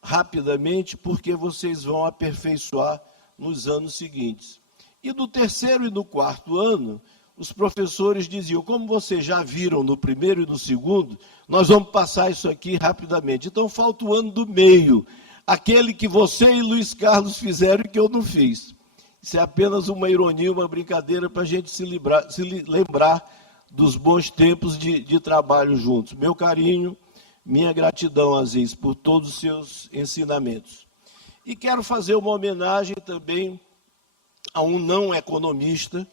rapidamente, porque vocês vão aperfeiçoar nos anos seguintes. E no 3º e no 4º ano, os professores diziam: como vocês já viram no 1º e no 2º, nós vamos passar isso aqui rapidamente. Então, falta o ano do meio, aquele que você e Luiz Carlos fizeram e que eu não fiz. Isso é apenas uma ironia, uma brincadeira para a gente se lembrar dos bons tempos de trabalho juntos. Meu carinho, minha gratidão, Aziz, por todos os seus ensinamentos. E quero fazer uma homenagem também a um não economista,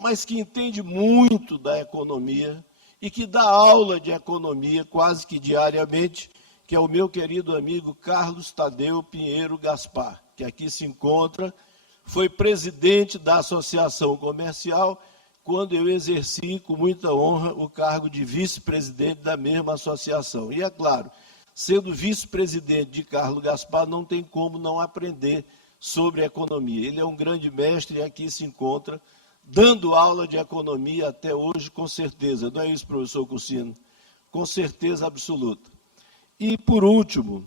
mas que entende muito da economia e que dá aula de economia quase que diariamente, que é o meu querido amigo Carlos Tadeu Pinheiro Gaspar, que aqui se encontra, foi presidente da Associação Comercial, quando eu exerci com muita honra o cargo de vice-presidente da mesma associação. E é claro, sendo vice-presidente de Carlos Gaspar, não tem como não aprender sobre economia. Ele é um grande mestre e aqui se encontra, dando aula de economia até hoje, com certeza. Não é isso, professor Cursino? Com certeza absoluta. E, por último,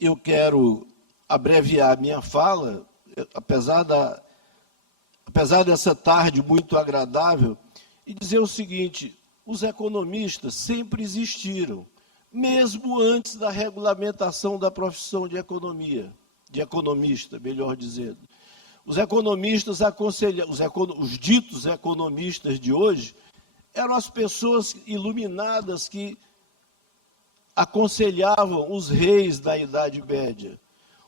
eu quero abreviar minha fala, apesar dessa tarde muito agradável, e dizer o seguinte: os economistas sempre existiram, mesmo antes da regulamentação da profissão de economia, de economista, melhor dizendo. Os economistas os ditos economistas de hoje eram as pessoas iluminadas que aconselhavam os reis da Idade Média.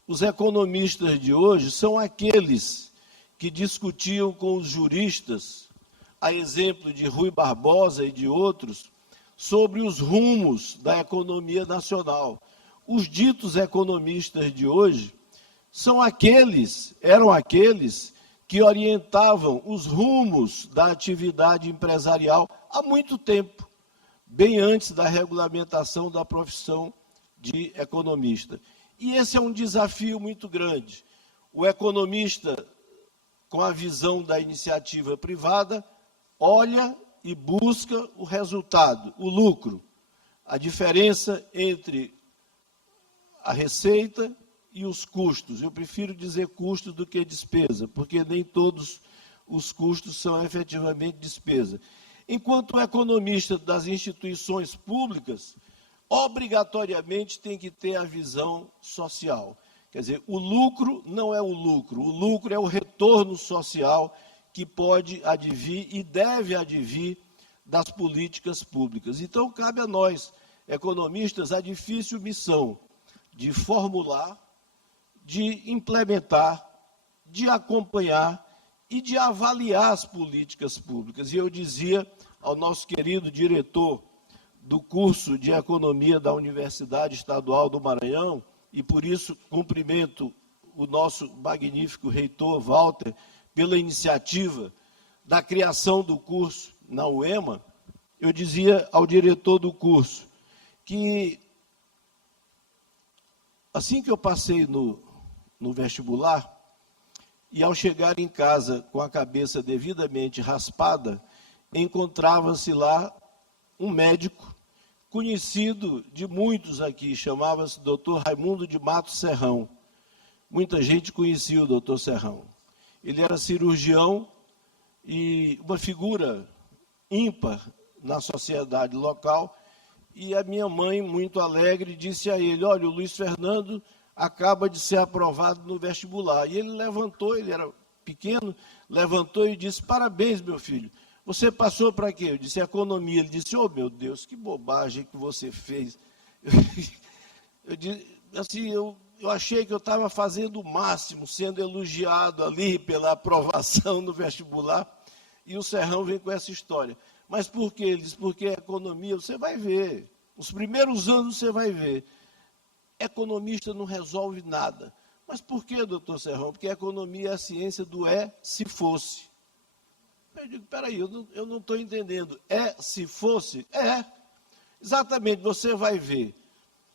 Os economistas de hoje são aqueles que discutiam com os juristas, a exemplo de Rui Barbosa e de outros, sobre os rumos da economia nacional. Os ditos economistas de hoje eram aqueles que orientavam os rumos da atividade empresarial há muito tempo, bem antes da regulamentação da profissão de economista. E esse é um desafio muito grande. O economista, com a visão da iniciativa privada, olha e busca o resultado, o lucro, a diferença entre a receita e os custos. Eu prefiro dizer custos do que despesa, porque nem todos os custos são efetivamente despesa. Enquanto o economista das instituições públicas, obrigatoriamente tem que ter a visão social. Quer dizer, o lucro não é o lucro é o retorno social que pode advir e deve advir das políticas públicas. Então, cabe a nós, economistas, a difícil missão de formular, de implementar, de acompanhar e de avaliar as políticas públicas. E eu dizia ao nosso querido diretor do curso de Economia da Universidade Estadual do Maranhão, e por isso cumprimento o nosso magnífico reitor Walter pela iniciativa da criação do curso na UEMA, eu dizia ao diretor do curso que, assim que eu passei no vestibular, e ao chegar em casa com a cabeça devidamente raspada, encontrava-se lá um médico conhecido de muitos aqui, chamava-se Dr. Raimundo de Matos Serrão. Muita gente conhecia o Dr. Serrão. Ele era cirurgião e uma figura ímpar na sociedade local, e a minha mãe, muito alegre, disse a ele: olha, o Luiz Fernando acaba de ser aprovado no vestibular. E ele levantou, ele era pequeno, levantou e disse: parabéns, meu filho, você passou para quê? Eu disse, economia. Ele disse, oh, meu Deus, que bobagem que você fez. Eu disse, assim, eu achei que eu estava fazendo o máximo, sendo elogiado ali pela aprovação no vestibular, e o Serrão vem com essa história. Mas por quê? Ele disse, porque a economia, você vai ver, os primeiros anos você vai ver, economista não resolve nada. Mas por que, doutor Serrão? Porque a economia é a ciência do se fosse. Eu digo, peraí, eu não estou entendendo. Se fosse? Exatamente, você vai ver.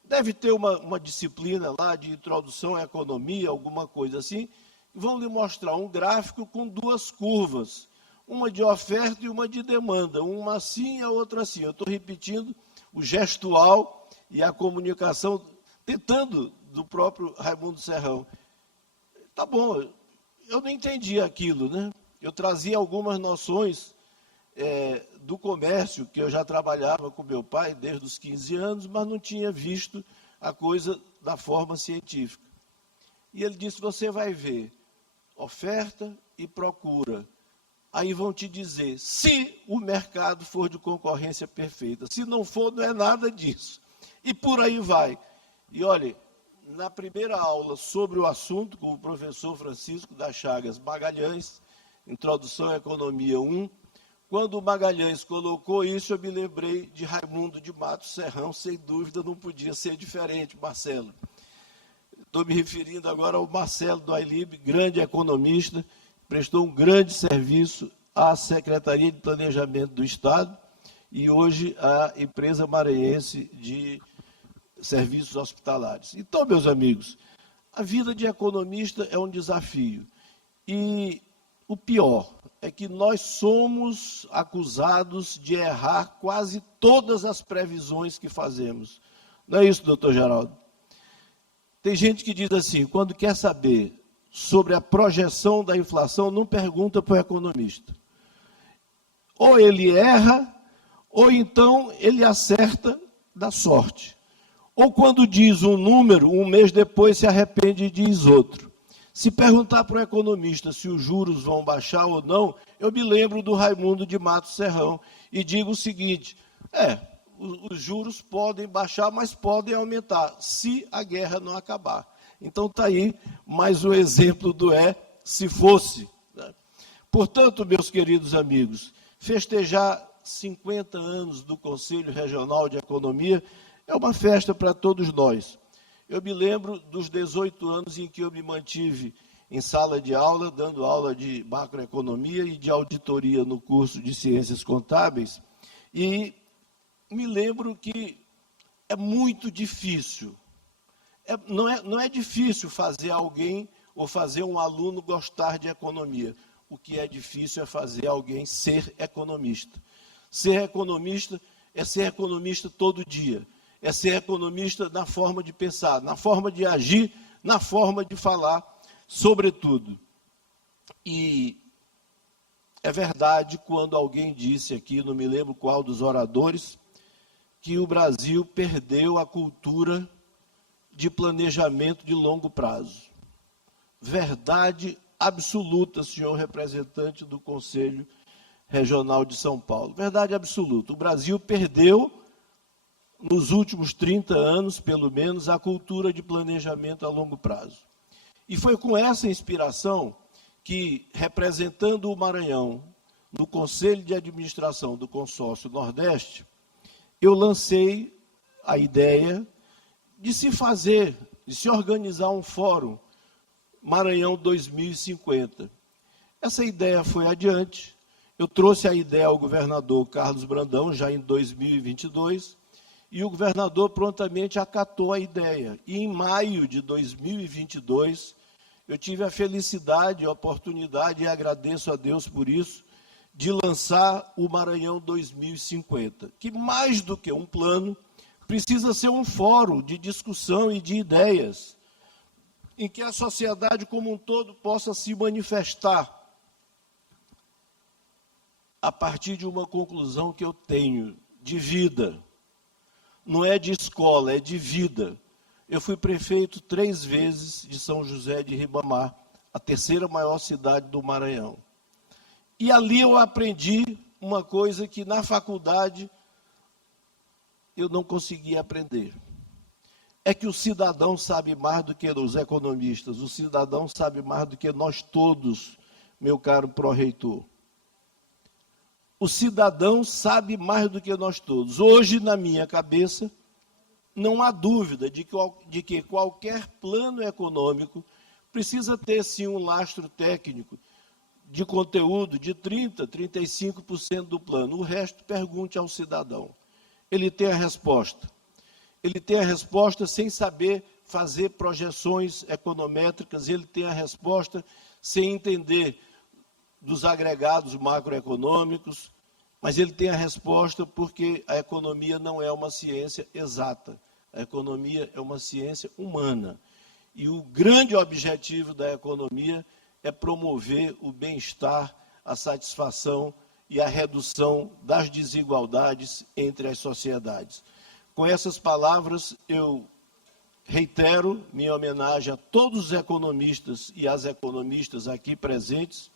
Deve ter uma disciplina lá de introdução à economia, alguma coisa assim, e vão lhe mostrar um gráfico com duas curvas, uma de oferta e uma de demanda, uma assim e a outra assim. Eu estou repetindo o gestual e a comunicação, tentando, do próprio Raimundo Serrão. Tá bom, eu não entendi aquilo, né? Eu trazia algumas noções do comércio, que eu já trabalhava com meu pai desde os 15 anos, mas não tinha visto a coisa da forma científica. E ele disse, você vai ver oferta e procura. Aí vão te dizer, se o mercado for de concorrência perfeita, se não for, não é nada disso. E por aí vai. E olha, na primeira aula sobre o assunto, com o professor Francisco das Chagas Magalhães, Introdução à Economia 1, quando o Magalhães colocou isso, eu me lembrei de Raimundo de Matos Serrão, sem dúvida não podia ser diferente, Marcelo. Estou me referindo agora ao Marcelo do Ailib, grande economista, prestou um grande serviço à Secretaria de Planejamento do Estado e hoje à empresa maranhense de serviços hospitalares. Então, meus amigos, a vida de economista é um desafio. E o pior é que nós somos acusados de errar quase todas as previsões que fazemos. Não é isso, doutor Geraldo? Tem gente que diz assim, quando quer saber sobre a projeção da inflação, não pergunta para o economista. Ou ele erra, ou então ele acerta da sorte. Ou quando diz um número, um mês depois se arrepende e diz outro. Se perguntar para o economista se os juros vão baixar ou não, eu me lembro do Raimundo de Matos Serrão e digo o seguinte, os juros podem baixar, mas podem aumentar, se a guerra não acabar. Então está aí mais um exemplo do se fosse. Portanto, meus queridos amigos, festejar 50 anos do Conselho Regional de Economia é uma festa para todos nós. Eu me lembro dos 18 anos em que eu me mantive em sala de aula, dando aula de macroeconomia e de auditoria no curso de Ciências Contábeis, e me lembro que é muito difícil. Não é difícil fazer alguém ou fazer um aluno gostar de economia. O que é difícil é fazer alguém ser economista. Ser economista é ser economista todo dia. É ser economista na forma de pensar, na forma de agir, na forma de falar, sobretudo. E é verdade quando alguém disse aqui, não me lembro qual dos oradores, que o Brasil perdeu a cultura de planejamento de longo prazo. Verdade absoluta, senhor representante do Conselho Regional de São Paulo. Verdade absoluta. O Brasil perdeu, nos últimos 30 anos, pelo menos, a cultura de planejamento a longo prazo. E foi com essa inspiração que, representando o Maranhão no Conselho de Administração do Consórcio Nordeste, eu lancei a ideia de se organizar um fórum Maranhão 2050. Essa ideia foi adiante. Eu trouxe a ideia ao governador Carlos Brandão, já em 2022, e o governador prontamente acatou a ideia. E em maio de 2022, eu tive a felicidade, a oportunidade, e agradeço a Deus por isso, de lançar o Maranhão 2050, que mais do que um plano, precisa ser um fórum de discussão e de ideias, em que a sociedade como um todo possa se manifestar a partir de uma conclusão que eu tenho de vida. Não é de escola, é de vida. Eu fui prefeito 3 vezes de São José de Ribamar, a terceira maior cidade do Maranhão. E ali eu aprendi uma coisa que na faculdade eu não consegui aprender. É que o cidadão sabe mais do que os economistas, o cidadão sabe mais do que nós todos, meu caro pró-reitor. O cidadão sabe mais do que nós todos. Hoje, na minha cabeça, não há dúvida de que qualquer plano econômico precisa ter, sim, um lastro técnico de conteúdo de 30%, 35% do plano. O resto, pergunte ao cidadão. Ele tem a resposta. Ele tem a resposta sem saber fazer projeções econométricas, ele tem a resposta sem entender dos agregados macroeconômicos, mas ele tem a resposta porque a economia não é uma ciência exata. A economia é uma ciência humana. E o grande objetivo da economia é promover o bem-estar, a satisfação e a redução das desigualdades entre as sociedades. Com essas palavras, eu reitero minha homenagem a todos os economistas e às economistas aqui presentes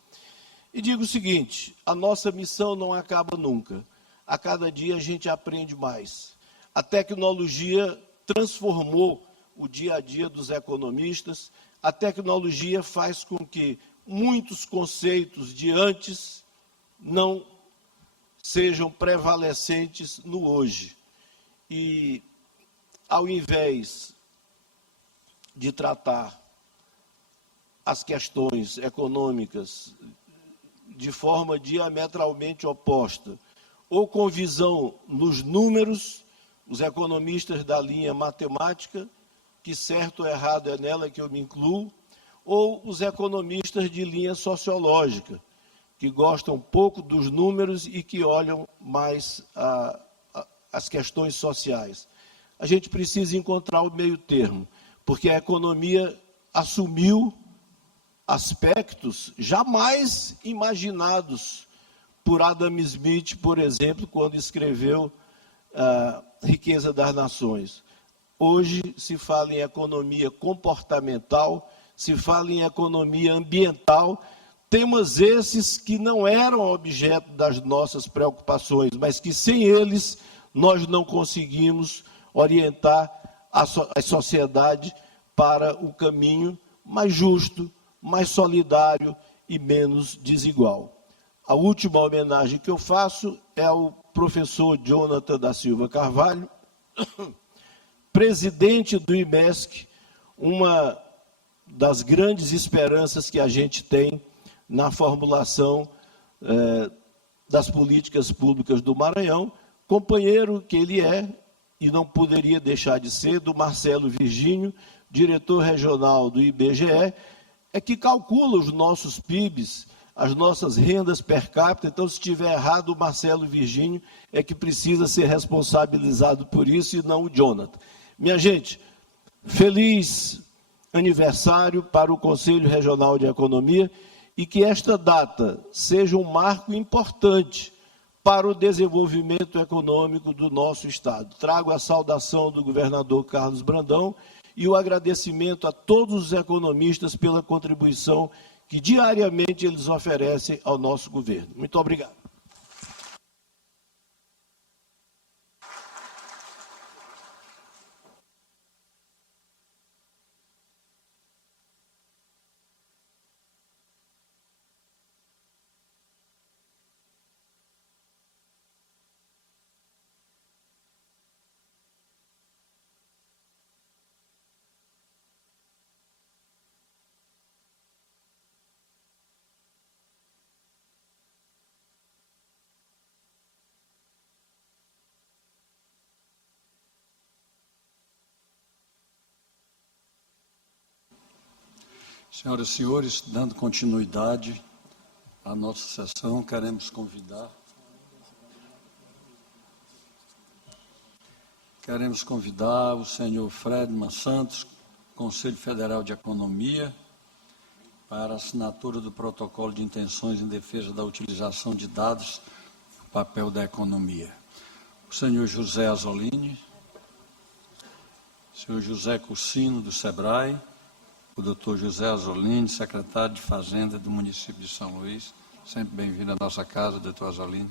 e digo o seguinte: a nossa missão não acaba nunca. A cada dia a gente aprende mais. A tecnologia transformou o dia a dia dos economistas. A tecnologia faz com que muitos conceitos de antes não sejam prevalecentes no hoje. E, ao invés de tratar as questões econômicas de forma diametralmente oposta, ou com visão nos números, os economistas da linha matemática, que certo ou errado é nela que eu me incluo, ou os economistas de linha sociológica, que gostam pouco dos números e que olham mais as questões sociais. A gente precisa encontrar o meio termo, porque a economia assumiu aspectos jamais imaginados por Adam Smith, por exemplo, quando escreveu Riqueza das Nações. Hoje se fala em economia comportamental, se fala em economia ambiental, temas esses que não eram objeto das nossas preocupações, mas que sem eles nós não conseguimos orientar a sociedade para o caminho mais justo, mais solidário e menos desigual. A última homenagem que eu faço é ao professor Jonathan da Silva Carvalho, presidente do IMESC, uma das grandes esperanças que a gente tem na formulação das políticas públicas do Maranhão, companheiro que ele é, e não poderia deixar de ser, do Marcelo Virgínio, diretor regional do IBGE, é que calcula os nossos PIBs, as nossas rendas per capita. Então, se estiver errado, o Marcelo Virgínio é que precisa ser responsabilizado por isso e não o Jonathan. Minha gente, feliz aniversário para o Conselho Regional de Economia e que esta data seja um marco importante para o desenvolvimento econômico do nosso Estado. Trago a saudação do governador Carlos Brandão e o agradecimento a todos os economistas pela contribuição que diariamente eles oferecem ao nosso governo. Muito obrigado. Senhoras e senhores, dando continuidade à nossa sessão, queremos convidar o senhor Fredman Santos, Conselho Federal de Economia, para a assinatura do protocolo de intenções em defesa da utilização de dados no papel da economia. O senhor José Azzolini, o senhor José Cursino, do SEBRAE, o doutor José Azzolini, secretário de Fazenda do município de São Luís. Sempre bem-vindo à nossa casa, doutor Azzolini.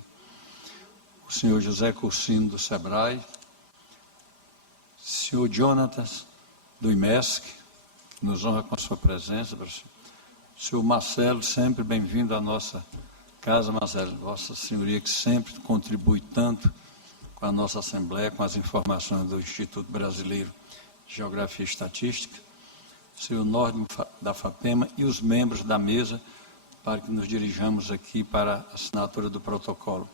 o senhor José Cursino, do SEBRAE, senhor Jonatas, do IMESC, que nos honra com a sua presença, professor. Senhor Marcelo, sempre bem-vindo à nossa casa, Marcelo, Vossa Senhoria, que sempre contribui tanto com a nossa Assembleia, com as informações do Instituto Brasileiro de Geografia e Estatística, senhor Nordem da FAPEMA e os membros da mesa, para que nos dirijamos aqui para a assinatura do protocolo.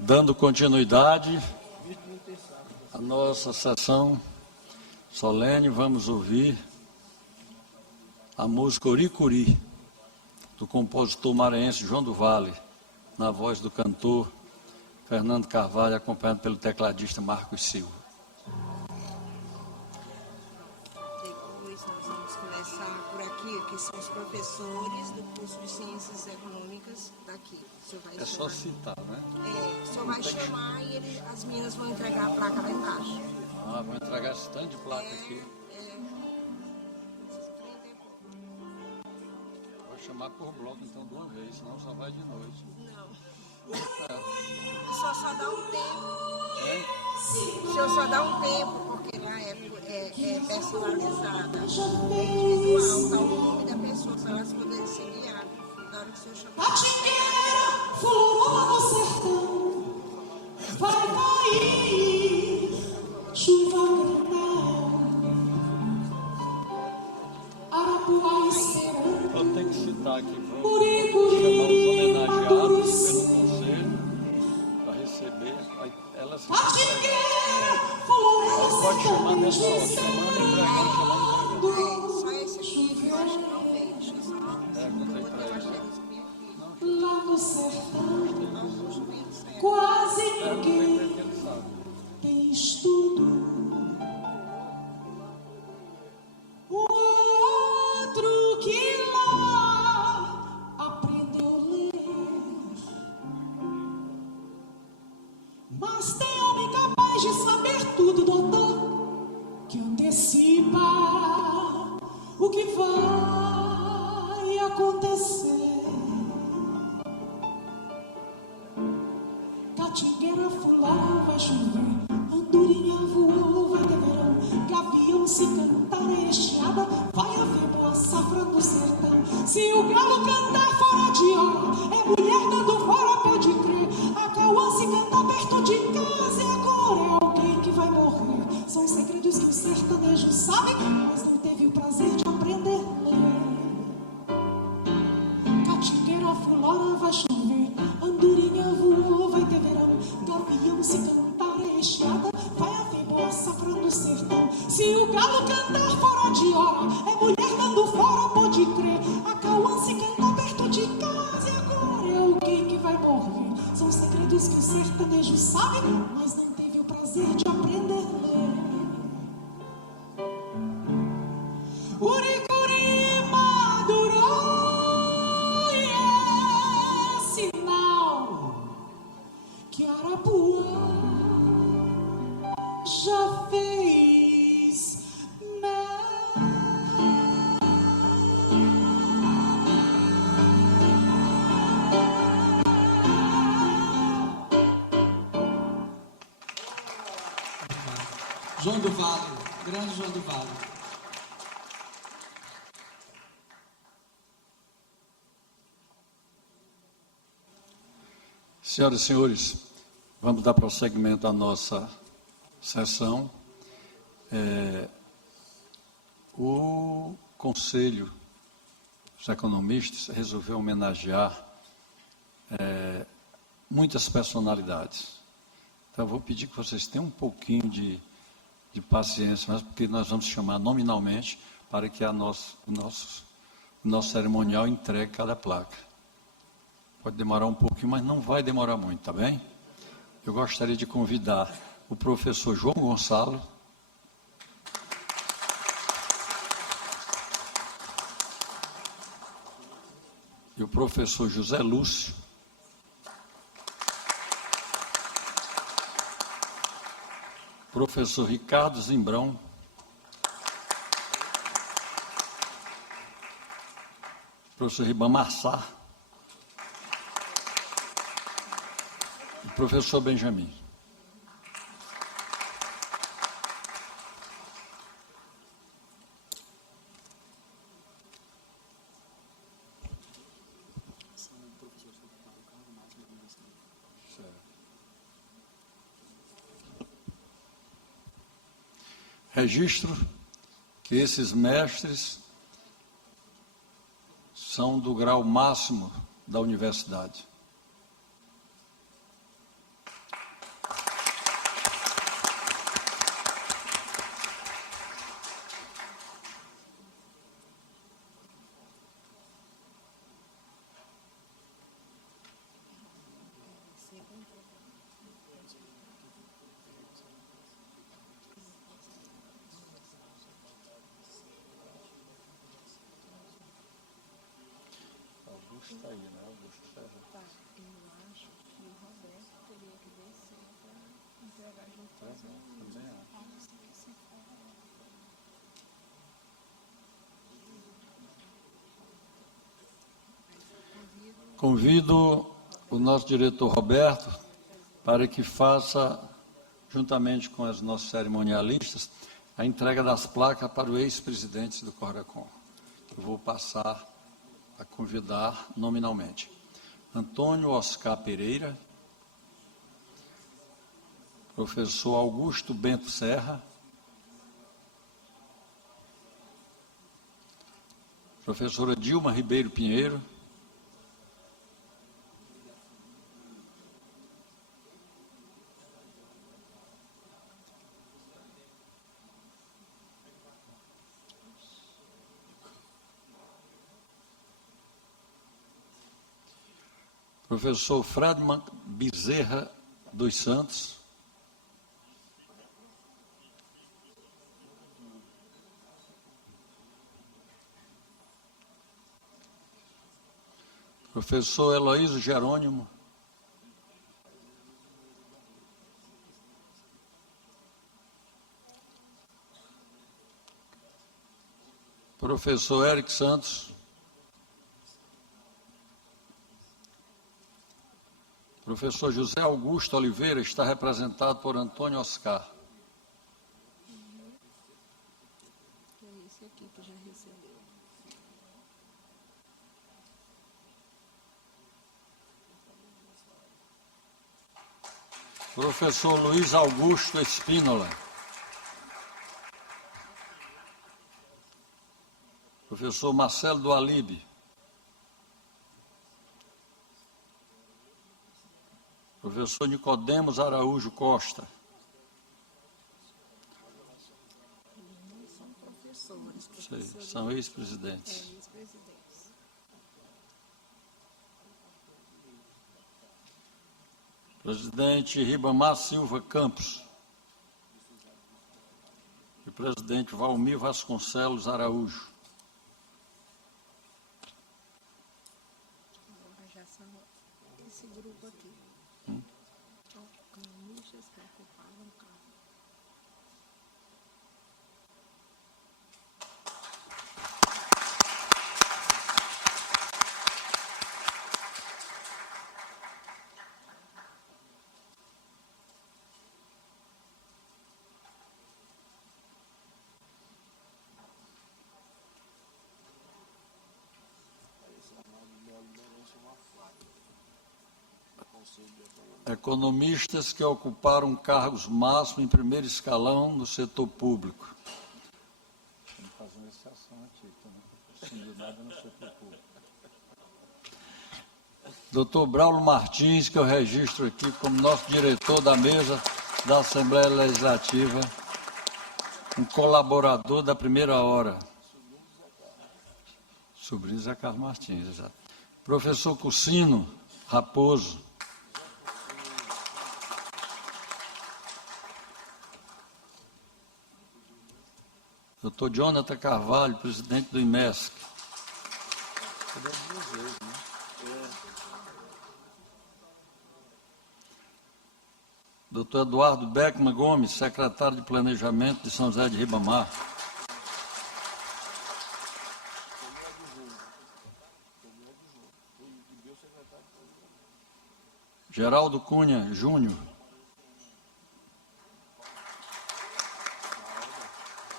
Dando continuidade à nossa sessão solene, vamos ouvir a música Oricuri, do compositor maranhense João do Vale, na voz do cantor Fernando Carvalho, acompanhado pelo tecladista Marcos Silva. Depois nós vamos começar por aqui, que são os professores do curso de Ciências Econômicas daqui. O senhor vai É só citar, né? o senhor vai chamar e as meninas vão entregar a placa lá embaixo. Ah, vou entregar esse tanto de placa aqui. Vou chamar por bloco, então, de uma vez, senão só vai de noite. Não. O senhor só dá um tempo. É? O senhor só dá um tempo, porque lá é personalizada. É individual, dá o nome da pessoa, para elas poderem se guiar na hora que o senhor chamar. Catingueira, florou no sertão, vai cair chuva granel, Arapuá esperando, Eu tenho que citar aqui, vou chamar os Uricuri, homenageados pelo conselho para receber. Elas Catingueira, florou no pode chamar sertão, nessa hora, chamando empregado, chamando empregado. Só esse aqui que eu acho que não veio. Deixa eu só. Contei para Eu ele. achei isso bem aqui. lá no sertão, Nós não vimos certo. quase Contei para ninguém ele que ele sabe. tem estudo. O outro que lá aprendeu a ler, mas tem homem capaz de saber tudo, doutor, que antecipa o que vai acontecer. Catingueira fulou, vai chover, andorinha voou, vai ter verão, gavião se cantar é estiada, vai haver boa safra no sertão. Se o galo cantar fora de hora, é mulher dando fora, pode crer. A cauã se cantar perto de casa, e agora é alguém que vai morrer. São segredos que o sertanejo sabe, mas não teve o prazer de aprender a ler. Catingueira fulora, vai chover, andorinha voou, vai ter verão, gavião se cantar é estiada, vai haver boa safra no sertão. Se o galo cantar fora de hora, é mulher dando fora, pode crer. A cauã se cantar perto de casa, e agora é alguém que vai morrer. São segredos que o sertanejo sabe, mas não teve o prazer de aprender a ler. Uricuri madurou e é sinal que Arapuã já fez mel. João do Vale, grande João do Vale. Senhoras e senhores, vamos dar prosseguimento à nossa sessão. O Conselho dos Economistas resolveu homenagear muitas personalidades. Então, eu vou pedir que vocês tenham um pouquinho de paciência, mas porque nós vamos chamar nominalmente para que o nosso cerimonial entregue cada placa. Pode demorar um pouquinho, mas não vai demorar muito, tá bem? Eu gostaria de convidar o professor João Gonçalo, e o professor José Lúcio, professor Ricardo Zimbrão, professor Ribamar Sá, e professor Benjamin. Registro que esses mestres são do grau máximo da universidade. Está aí, né? Augusto César. Tá, eu acho que o Roberto teria que descer para entregar junto com as outras. Também acho. Convido o nosso diretor Roberto para que faça, juntamente com os nossos cerimonialistas, a entrega das placas para o ex-presidente do Cordacom. Eu vou passar a convidar nominalmente. Antônio Oscar Pereira, professor Augusto Bento Serra, professora Dilma Ribeiro Pinheiro, professor Fredman Bezerra dos Santos, professor Heloísio Jerônimo, professor Eric Santos, professor José Augusto Oliveira está representado por Antônio Oscar. Que é esse aqui que já recebeu. Professor Luiz Augusto Espínola. Professor Marcelo do Alibe. Professor Nicodemos Araújo Costa. Não são professores, Sei, são ex-presidentes. ex-presidentes. Presidente Ribamar Silva Campos. E presidente Valmir Vasconcelos Araújo. Agora já são esse grupo aqui. Economistas que ocuparam o cargo. Economistas que ocuparam cargos máximos em primeiro escalão no setor público. Vamos fazer uma exceção aqui, também, não nada no setor público. Doutor Braulio Martins, que eu registro aqui como nosso diretor da mesa da Assembleia Legislativa, um colaborador da primeira hora. Sobrinho Zé Carlos Martins, exato. Professor Cursino Raposo. Doutor Jonathan Carvalho, presidente do IMESC. Doutor Eduardo Beckman Gomes, secretário de Planejamento de São José de Ribamar. Geraldo Cunha Júnior.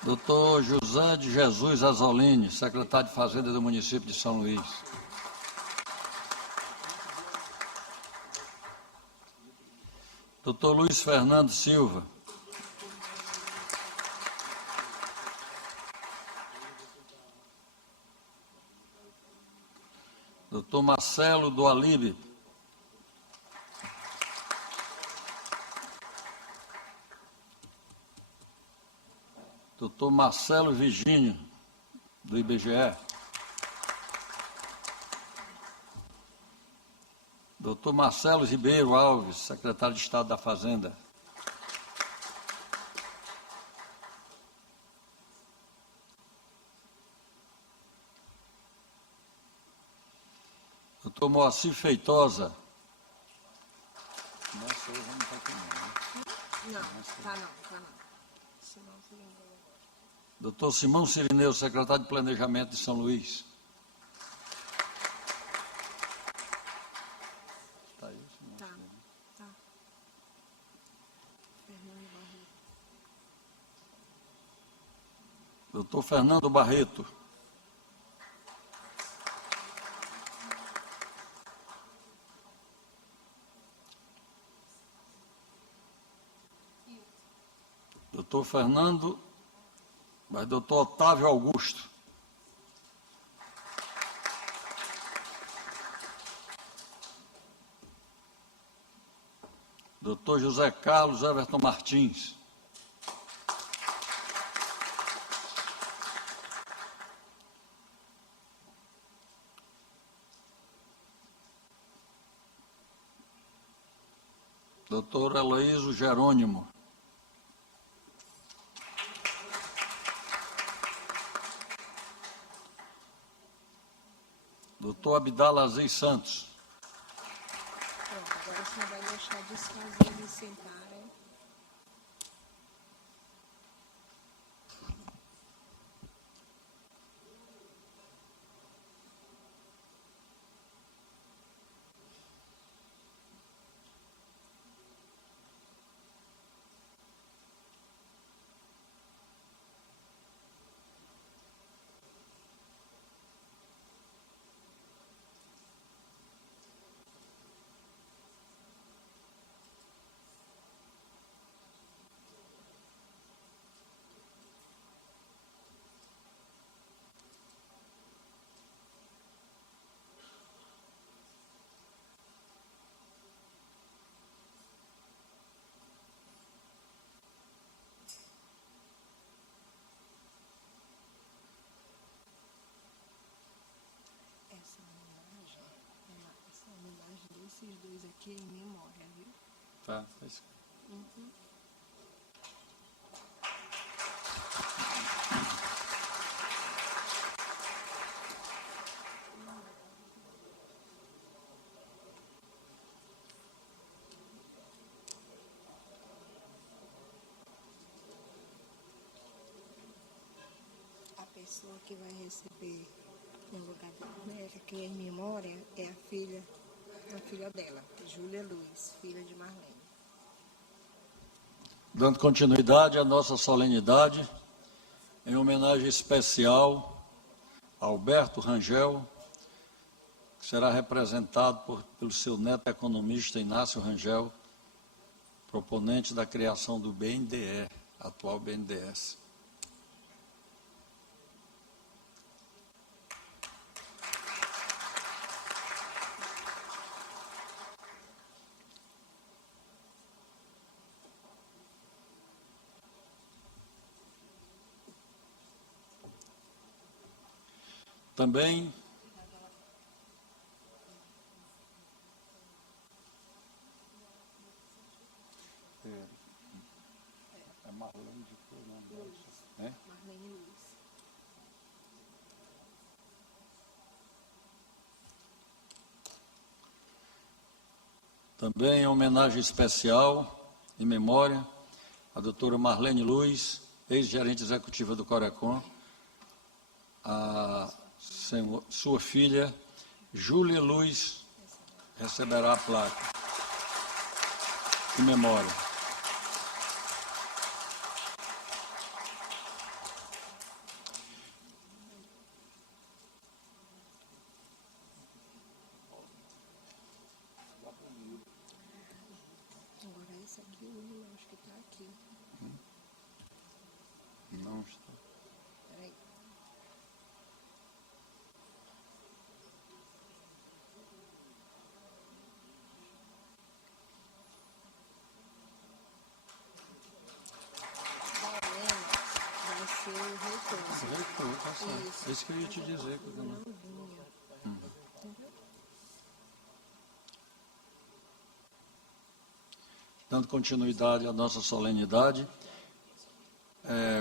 Doutor José de Jesus Azolini, secretário de Fazenda do município de São Luís. Doutor Luiz Fernando Silva. Doutor Marcelo do Alibe. Doutor Marcelo Virgínio, do IBGE. Doutor Marcelo Ribeiro Alves, secretário de Estado da Fazenda. Moacir Feitosa. Não, tá não. Senão se lembra. Doutor Simão Cirineu, secretário de Planejamento de São Luís. Está aí, Simão Tá, Cirineu. tá. Fernando Barreto. Doutor Fernando Barreto. Doutor Fernando, mas doutor Otávio Augusto. Doutor José Carlos Everton Martins. Doutor Heloísio Jerônimo. Doutor Abdala Aziz Santos. Pronto, agora você vai deixar desfazer eles sentarem. Essa homenagem desses dois aqui é em memória, viu? Tá, tá escrito. A pessoa que vai receber no lugar dela, que é em memória, é a filha dela, Júlia Luiz, filha de Marlene. Dando continuidade à nossa solenidade, em homenagem especial a Alberto Rangel, que será representado pelo seu neto economista Inácio Rangel, proponente da criação do BNDE, atual BNDES. Também é Marlene de Fernando, né? Marlene Luiz. Também em homenagem especial, em memória, a doutora Marlene Luiz, ex-gerente executiva do Corecon, a sua filha, Júlia Luiz, receberá a placa em memória. Agora esse aqui, eu acho que está aqui. Não está. Peraí. Vai ser o reitor. Tá certo. Isso. Isso que eu ia te dizer. Que eu não... Dando continuidade à nossa solenidade,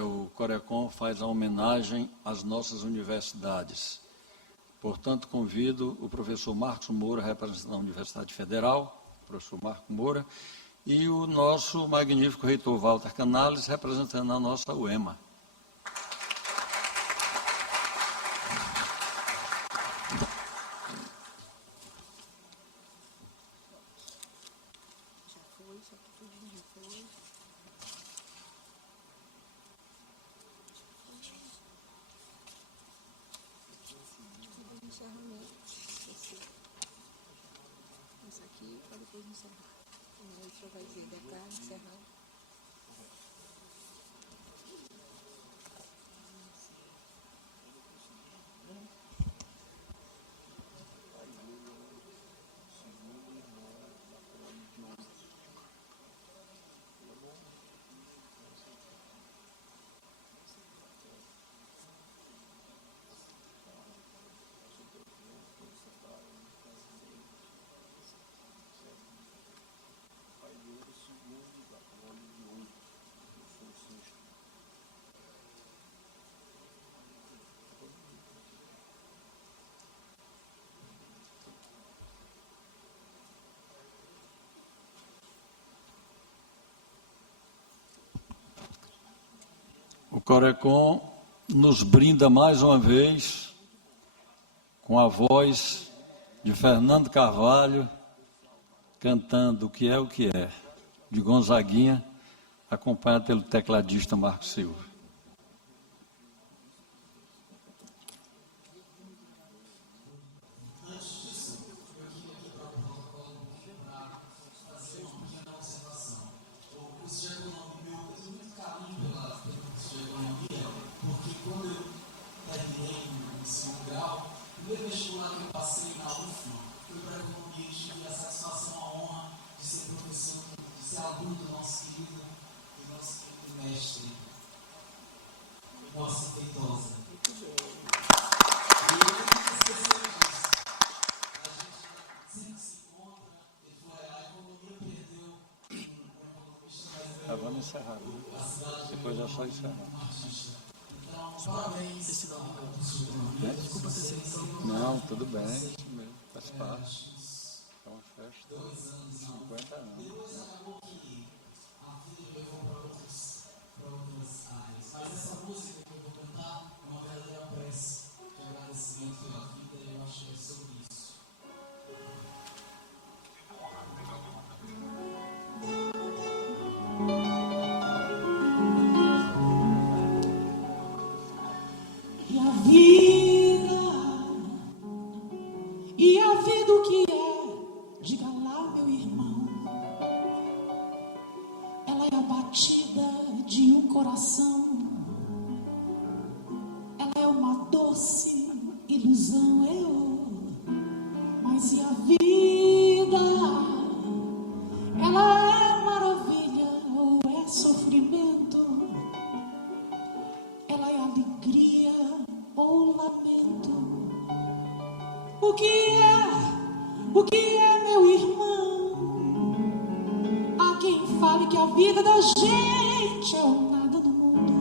o Corecon faz a homenagem às nossas universidades. Portanto, convido o professor Marcos Moura, representante da Universidade Federal, professor Marcos Moura, e o nosso magnífico reitor Walter Canales, representando a nossa UEMA. Isso aqui, para depois encerrar. Aí o senhor vai dizer, declaro encerrado. O Corecon nos brinda mais uma vez com a voz de Fernando Carvalho, cantando O Que É, O Que É, de Gonzaguinha, acompanhado pelo tecladista Marcos Silva. Vamos encerrar, né? Depois é só encerrar. Desculpa ter sido tão... Não, tudo bem, isso mesmo, faz parte. É uma festa, 50 anos. Mas essa música que eu vou cantar é uma verdadeira prece de agradecimento pela vida, e eu acho que é sobre isso. E a vida o que é? Diga lá, meu irmão. Ela é a batida de um coração. Ela é uma doce ilusão, mas e a vida? Ela é maravilha ou é sofrimento? Ela é alegria ou lamento? O que é, meu irmão? Há quem fale que a vida da gente é o nada do mundo.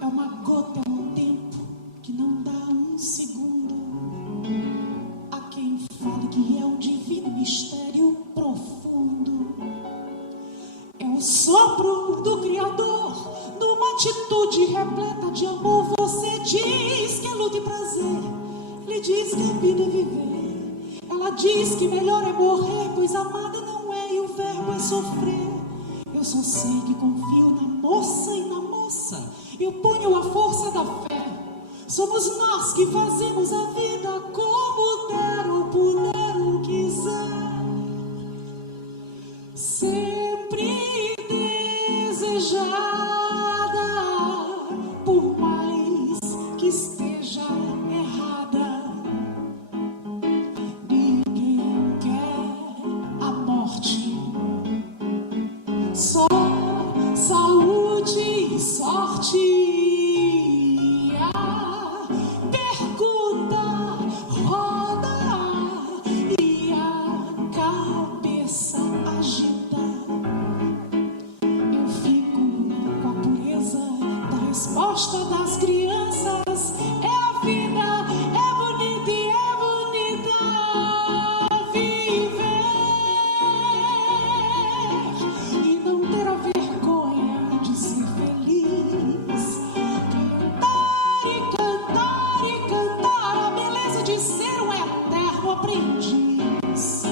É uma gota, é um tempo que não dá um segundo. Há quem fale que é um divino mistério profundo. É o sopro do Criador, numa atitude repleta de amor. Você diz que é luta e prazer, ele diz que a vida é viver. Ela diz que melhor é morrer, pois amada não é e o verbo é sofrer. Eu só sei que confio na moça e na moça, eu ponho a força da fé. Somos nós que fazemos a vida como der ou puder ou quiser. Sempre desejada, por mais que esteja errada. Ninguém quer a morte, só saúde e sorte. A pergunta roda aprendiz.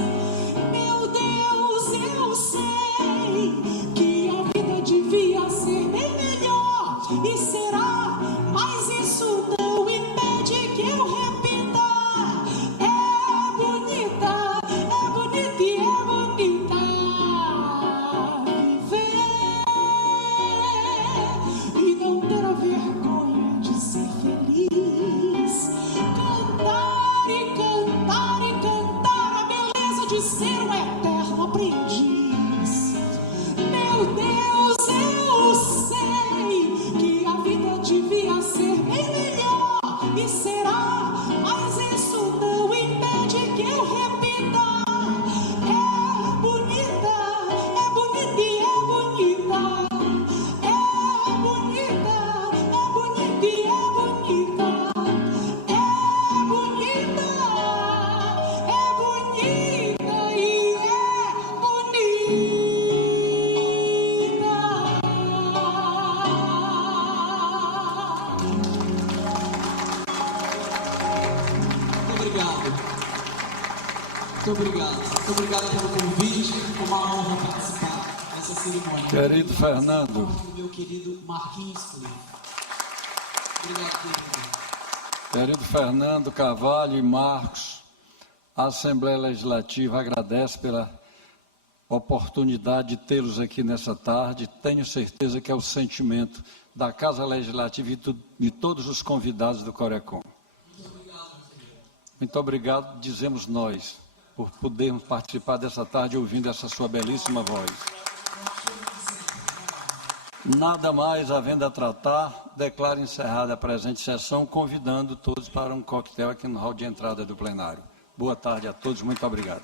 Meu Deus, eu sei que a vida devia ser bem melhor e será, mas isso não impede que eu repita. É bonita e é bonita viver e não ter a vergonha de ser feliz. Cantar e cantar e cantar a beleza de ser um eterno aprendiz. Meu Deus, eu sei que a vida devia ser bem melhor e será, mas isso não impede que eu repita. É bonita e é bonita. É bonita e é bonita. É bonita e é Muito obrigado pelo convite, foi uma honra participar dessa cerimônia. Querido Fernando. Meu querido Marquinhos Cliff. Obrigado, querido. Querido Fernando Carvalho e Marcos, a Assembleia Legislativa agradece pela oportunidade de tê-los aqui nessa tarde. Tenho certeza que é o sentimento da Casa Legislativa e de todos os convidados do Corecon. Muito obrigado, dizemos nós, por podermos participar dessa tarde ouvindo essa sua belíssima voz. Nada mais havendo a tratar, declaro encerrada a presente sessão, convidando todos para um coquetel aqui no hall de entrada do plenário. Boa tarde a todos, muito obrigado.